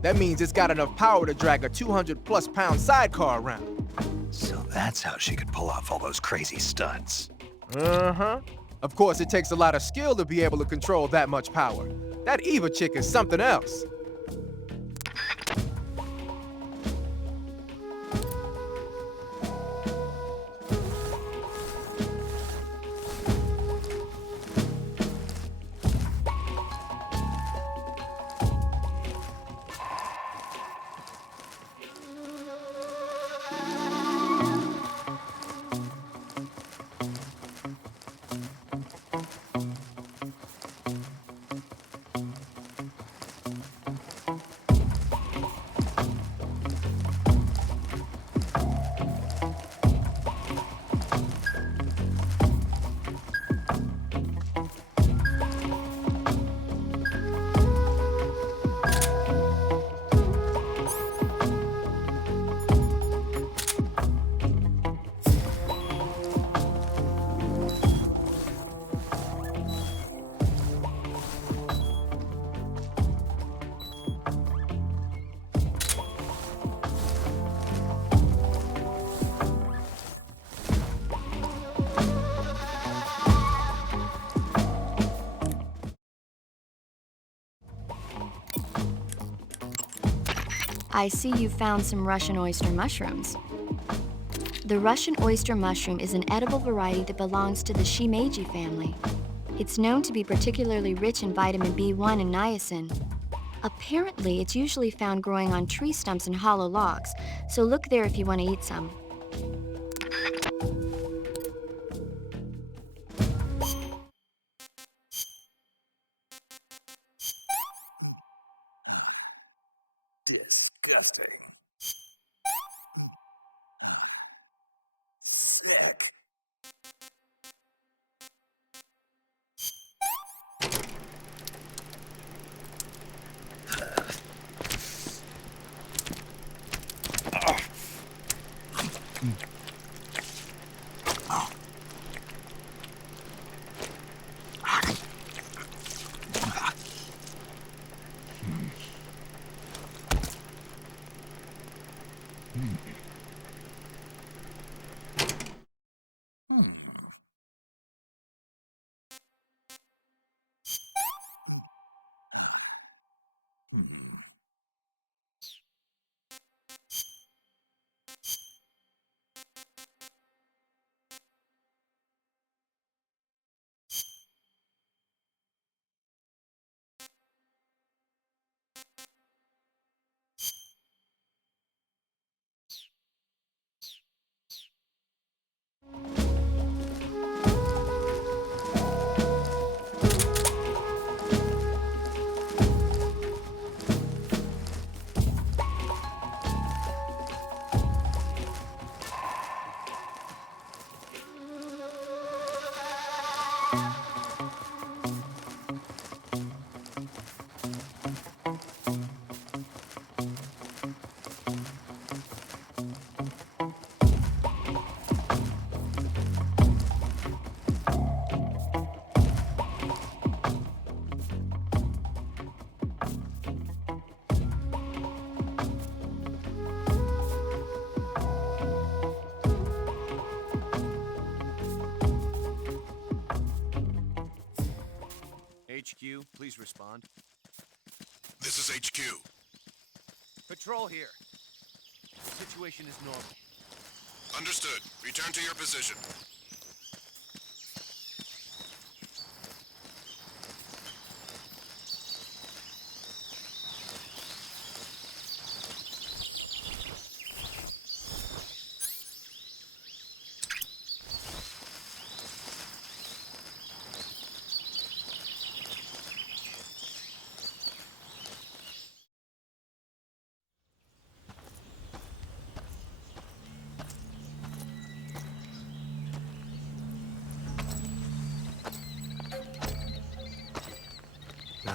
That means it's got enough power to drag a 200-plus pound sidecar around. So that's how she could pull off all those crazy stunts. Uh-huh. Of course, it takes a lot of skill to be able to control that much power. That Eva chick is something else. I see you found some Russian oyster mushrooms. The Russian oyster mushroom is an edible variety that belongs to the shimeji family. It's known to be particularly rich in vitamin B1 and niacin. Apparently, it's usually found growing on tree stumps and hollow logs, so look there if you want to eat some. Disgusting. Sick. HQ, please respond. This is HQ. Patrol here. Situation is normal. Understood. Return to your position.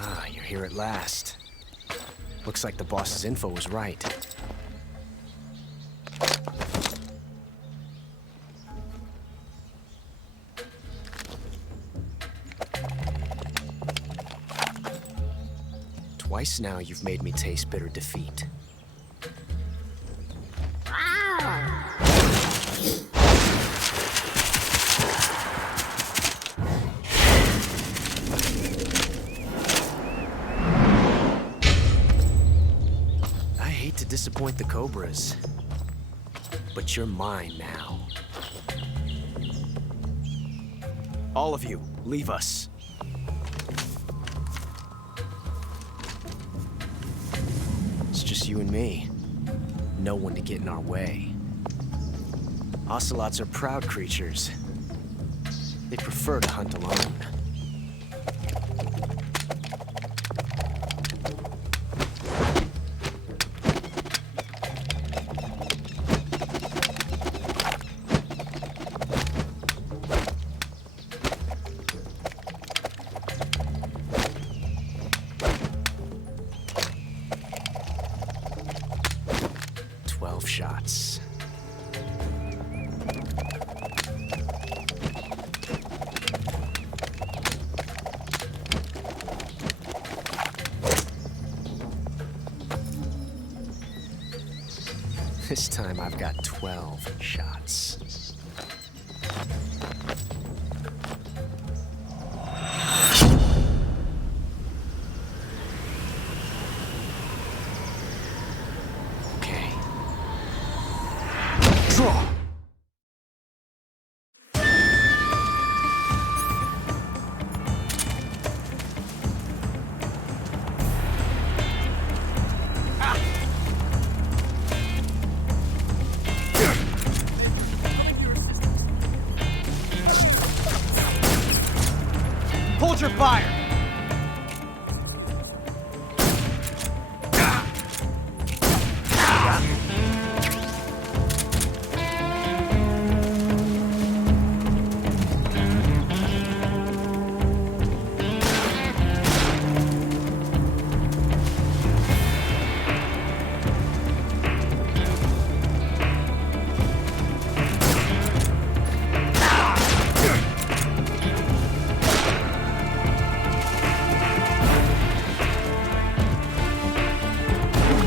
Ah, you're here at last. Looks like the boss's info was right. Twice now you've made me taste bitter defeat. Disappoint the Cobras, but you're mine now. All of you, leave us. It's just you and me. No one to get in our way. Ocelots are proud creatures. They prefer to hunt alone. Shots. This time I've got 12 shots. Hold your fire!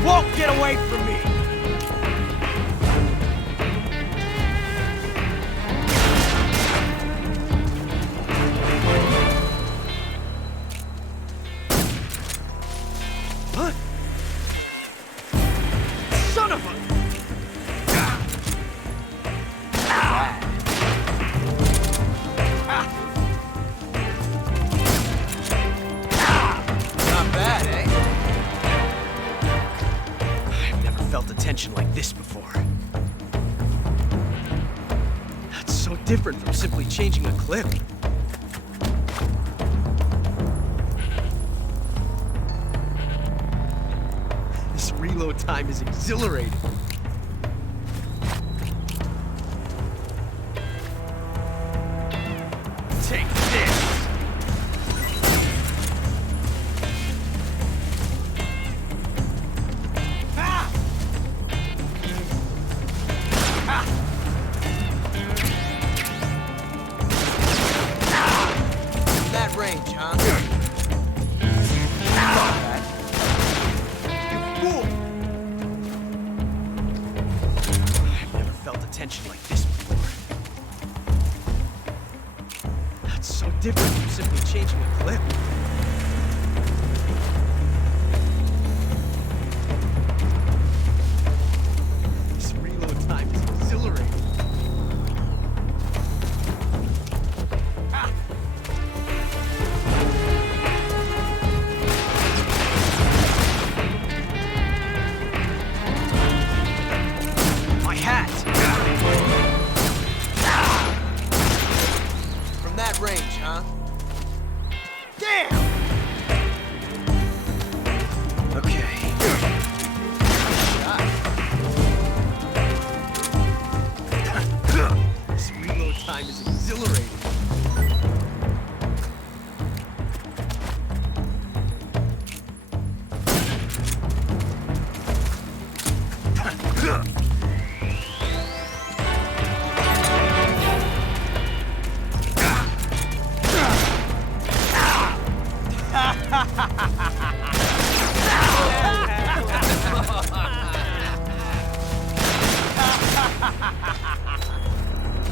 Won't get away from me! attention like this before. That's so different from simply changing a clip. This reload time is exhilarating. Take this! That range, huh? You fool! I've never felt a tension like this before. That's so different from simply changing a clip. This reload time is exhilarating. My hat! From that range, huh? Damn! Okay. Shot. This reload time is exhilarating.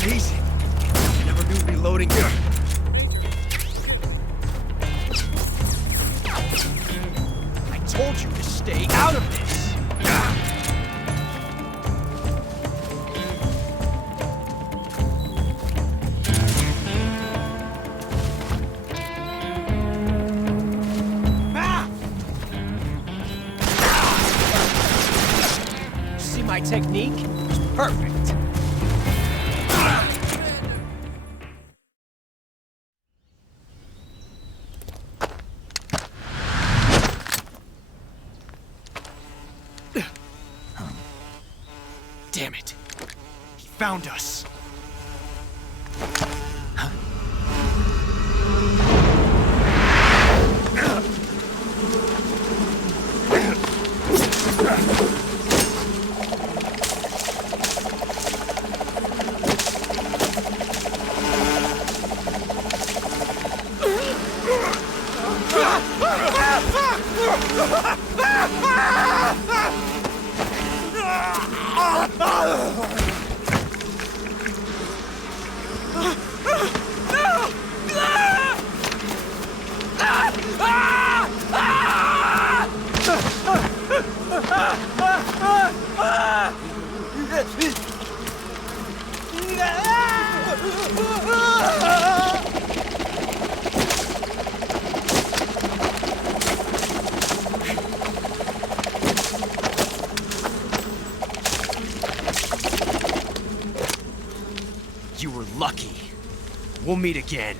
Amazing. I never knew reloading. I told you to stay out of this. See my technique? It's perfect. Damn it. He found us. You were lucky. We'll meet again.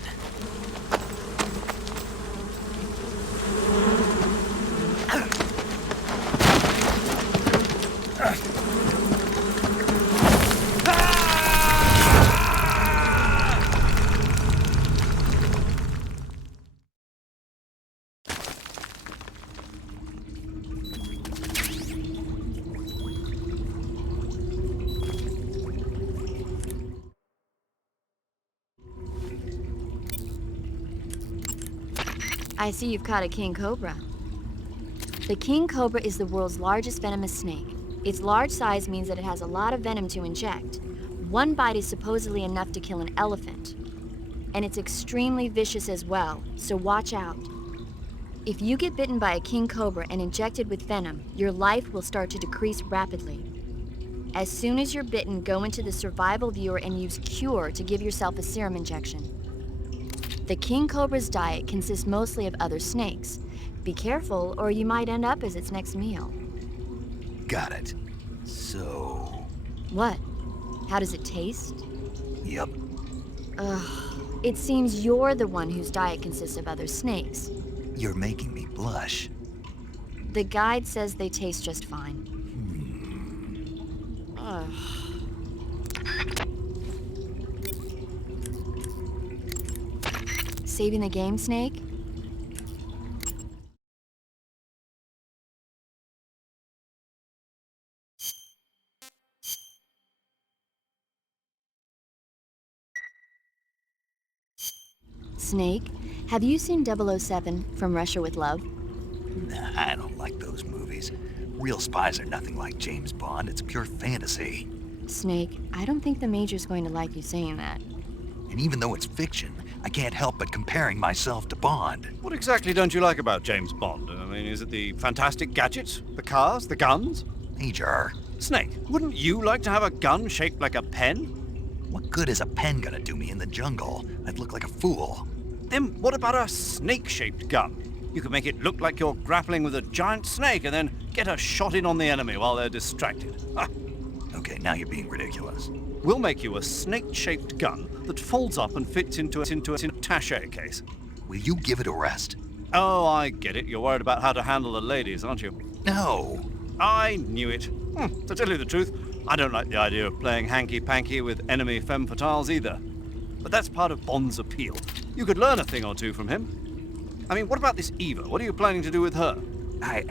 I see you've caught a king cobra. The king cobra is the world's largest venomous snake. Its large size means that it has a lot of venom to inject. One bite is supposedly enough to kill an elephant. And it's extremely vicious as well, so watch out. If you get bitten by a king cobra and injected with venom, your life will start to decrease rapidly. As soon as you're bitten, go into the survival viewer and use Cure to give yourself a serum injection. The king cobra's diet consists mostly of other snakes. Be careful, or you might end up as its next meal. Got it. So... What? How does it taste? Yep. Ugh. It seems you're the one whose diet consists of other snakes. You're making me blush. The guide says they taste just fine. Ugh. Saving the game, Snake? Snake, have you seen 007 From Russia with Love? Nah, I don't like those movies. Real spies are nothing like James Bond. It's pure fantasy. Snake, I don't think the Major's going to like you saying that. And even though it's fiction, I can't help but comparing myself to Bond. What exactly don't you like about James Bond? I mean, is it the fantastic gadgets, the cars, the guns? Major, Snake, wouldn't you like to have a gun shaped like a pen? what good is a pen gonna do me in the jungle? I'd look like a fool. Then what about a snake-shaped gun? You could make it look like you're grappling with a giant snake and then get a shot in on the enemy while they're distracted. Ah, Okay, now you're being ridiculous. we'll make you a snake-shaped gun that folds up and fits into an attache case. Will you give it a rest? Oh, I get it. You're worried about how to handle the ladies, aren't you? No. I knew it. To tell you the truth, I don't like the idea of playing hanky-panky with enemy femme fatales either. But that's part of Bond's appeal. You could learn a thing or two from him. I mean, what about this Eva? What are you planning to do with her? I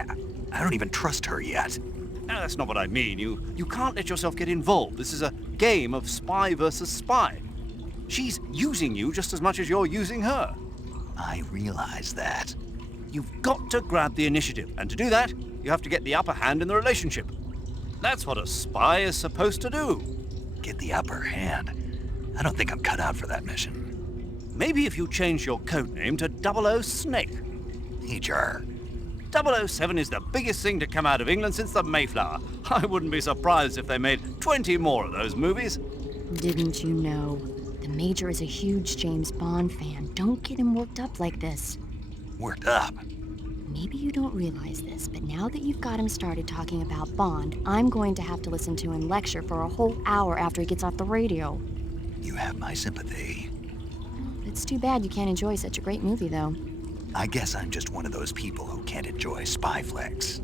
don't even trust her yet. No, that's not what I mean. You can't let yourself get involved. This is a game of spy versus spy. She's using you just as much as you're using her. I realize that. You've got to grab the initiative, and to do that, you have to get the upper hand in the relationship. That's what a spy is supposed to do. Get the upper hand. I don't think I'm cut out for that mission. Maybe if you change your code name to 00 Snake. Major. 007 is the biggest thing to come out of England since the Mayflower. I wouldn't be surprised if they made 20 more of those movies. Didn't you know? The Major is a huge James Bond fan. Don't get him worked up like this. Worked up. Maybe you don't realize this, but now that you've got him started talking about Bond, I'm going to have to listen to him lecture for a whole hour after he gets off the radio. You have my sympathy. It's too bad you can't enjoy such a great movie, though. I guess I'm just one of those people who can't enjoy spy flicks.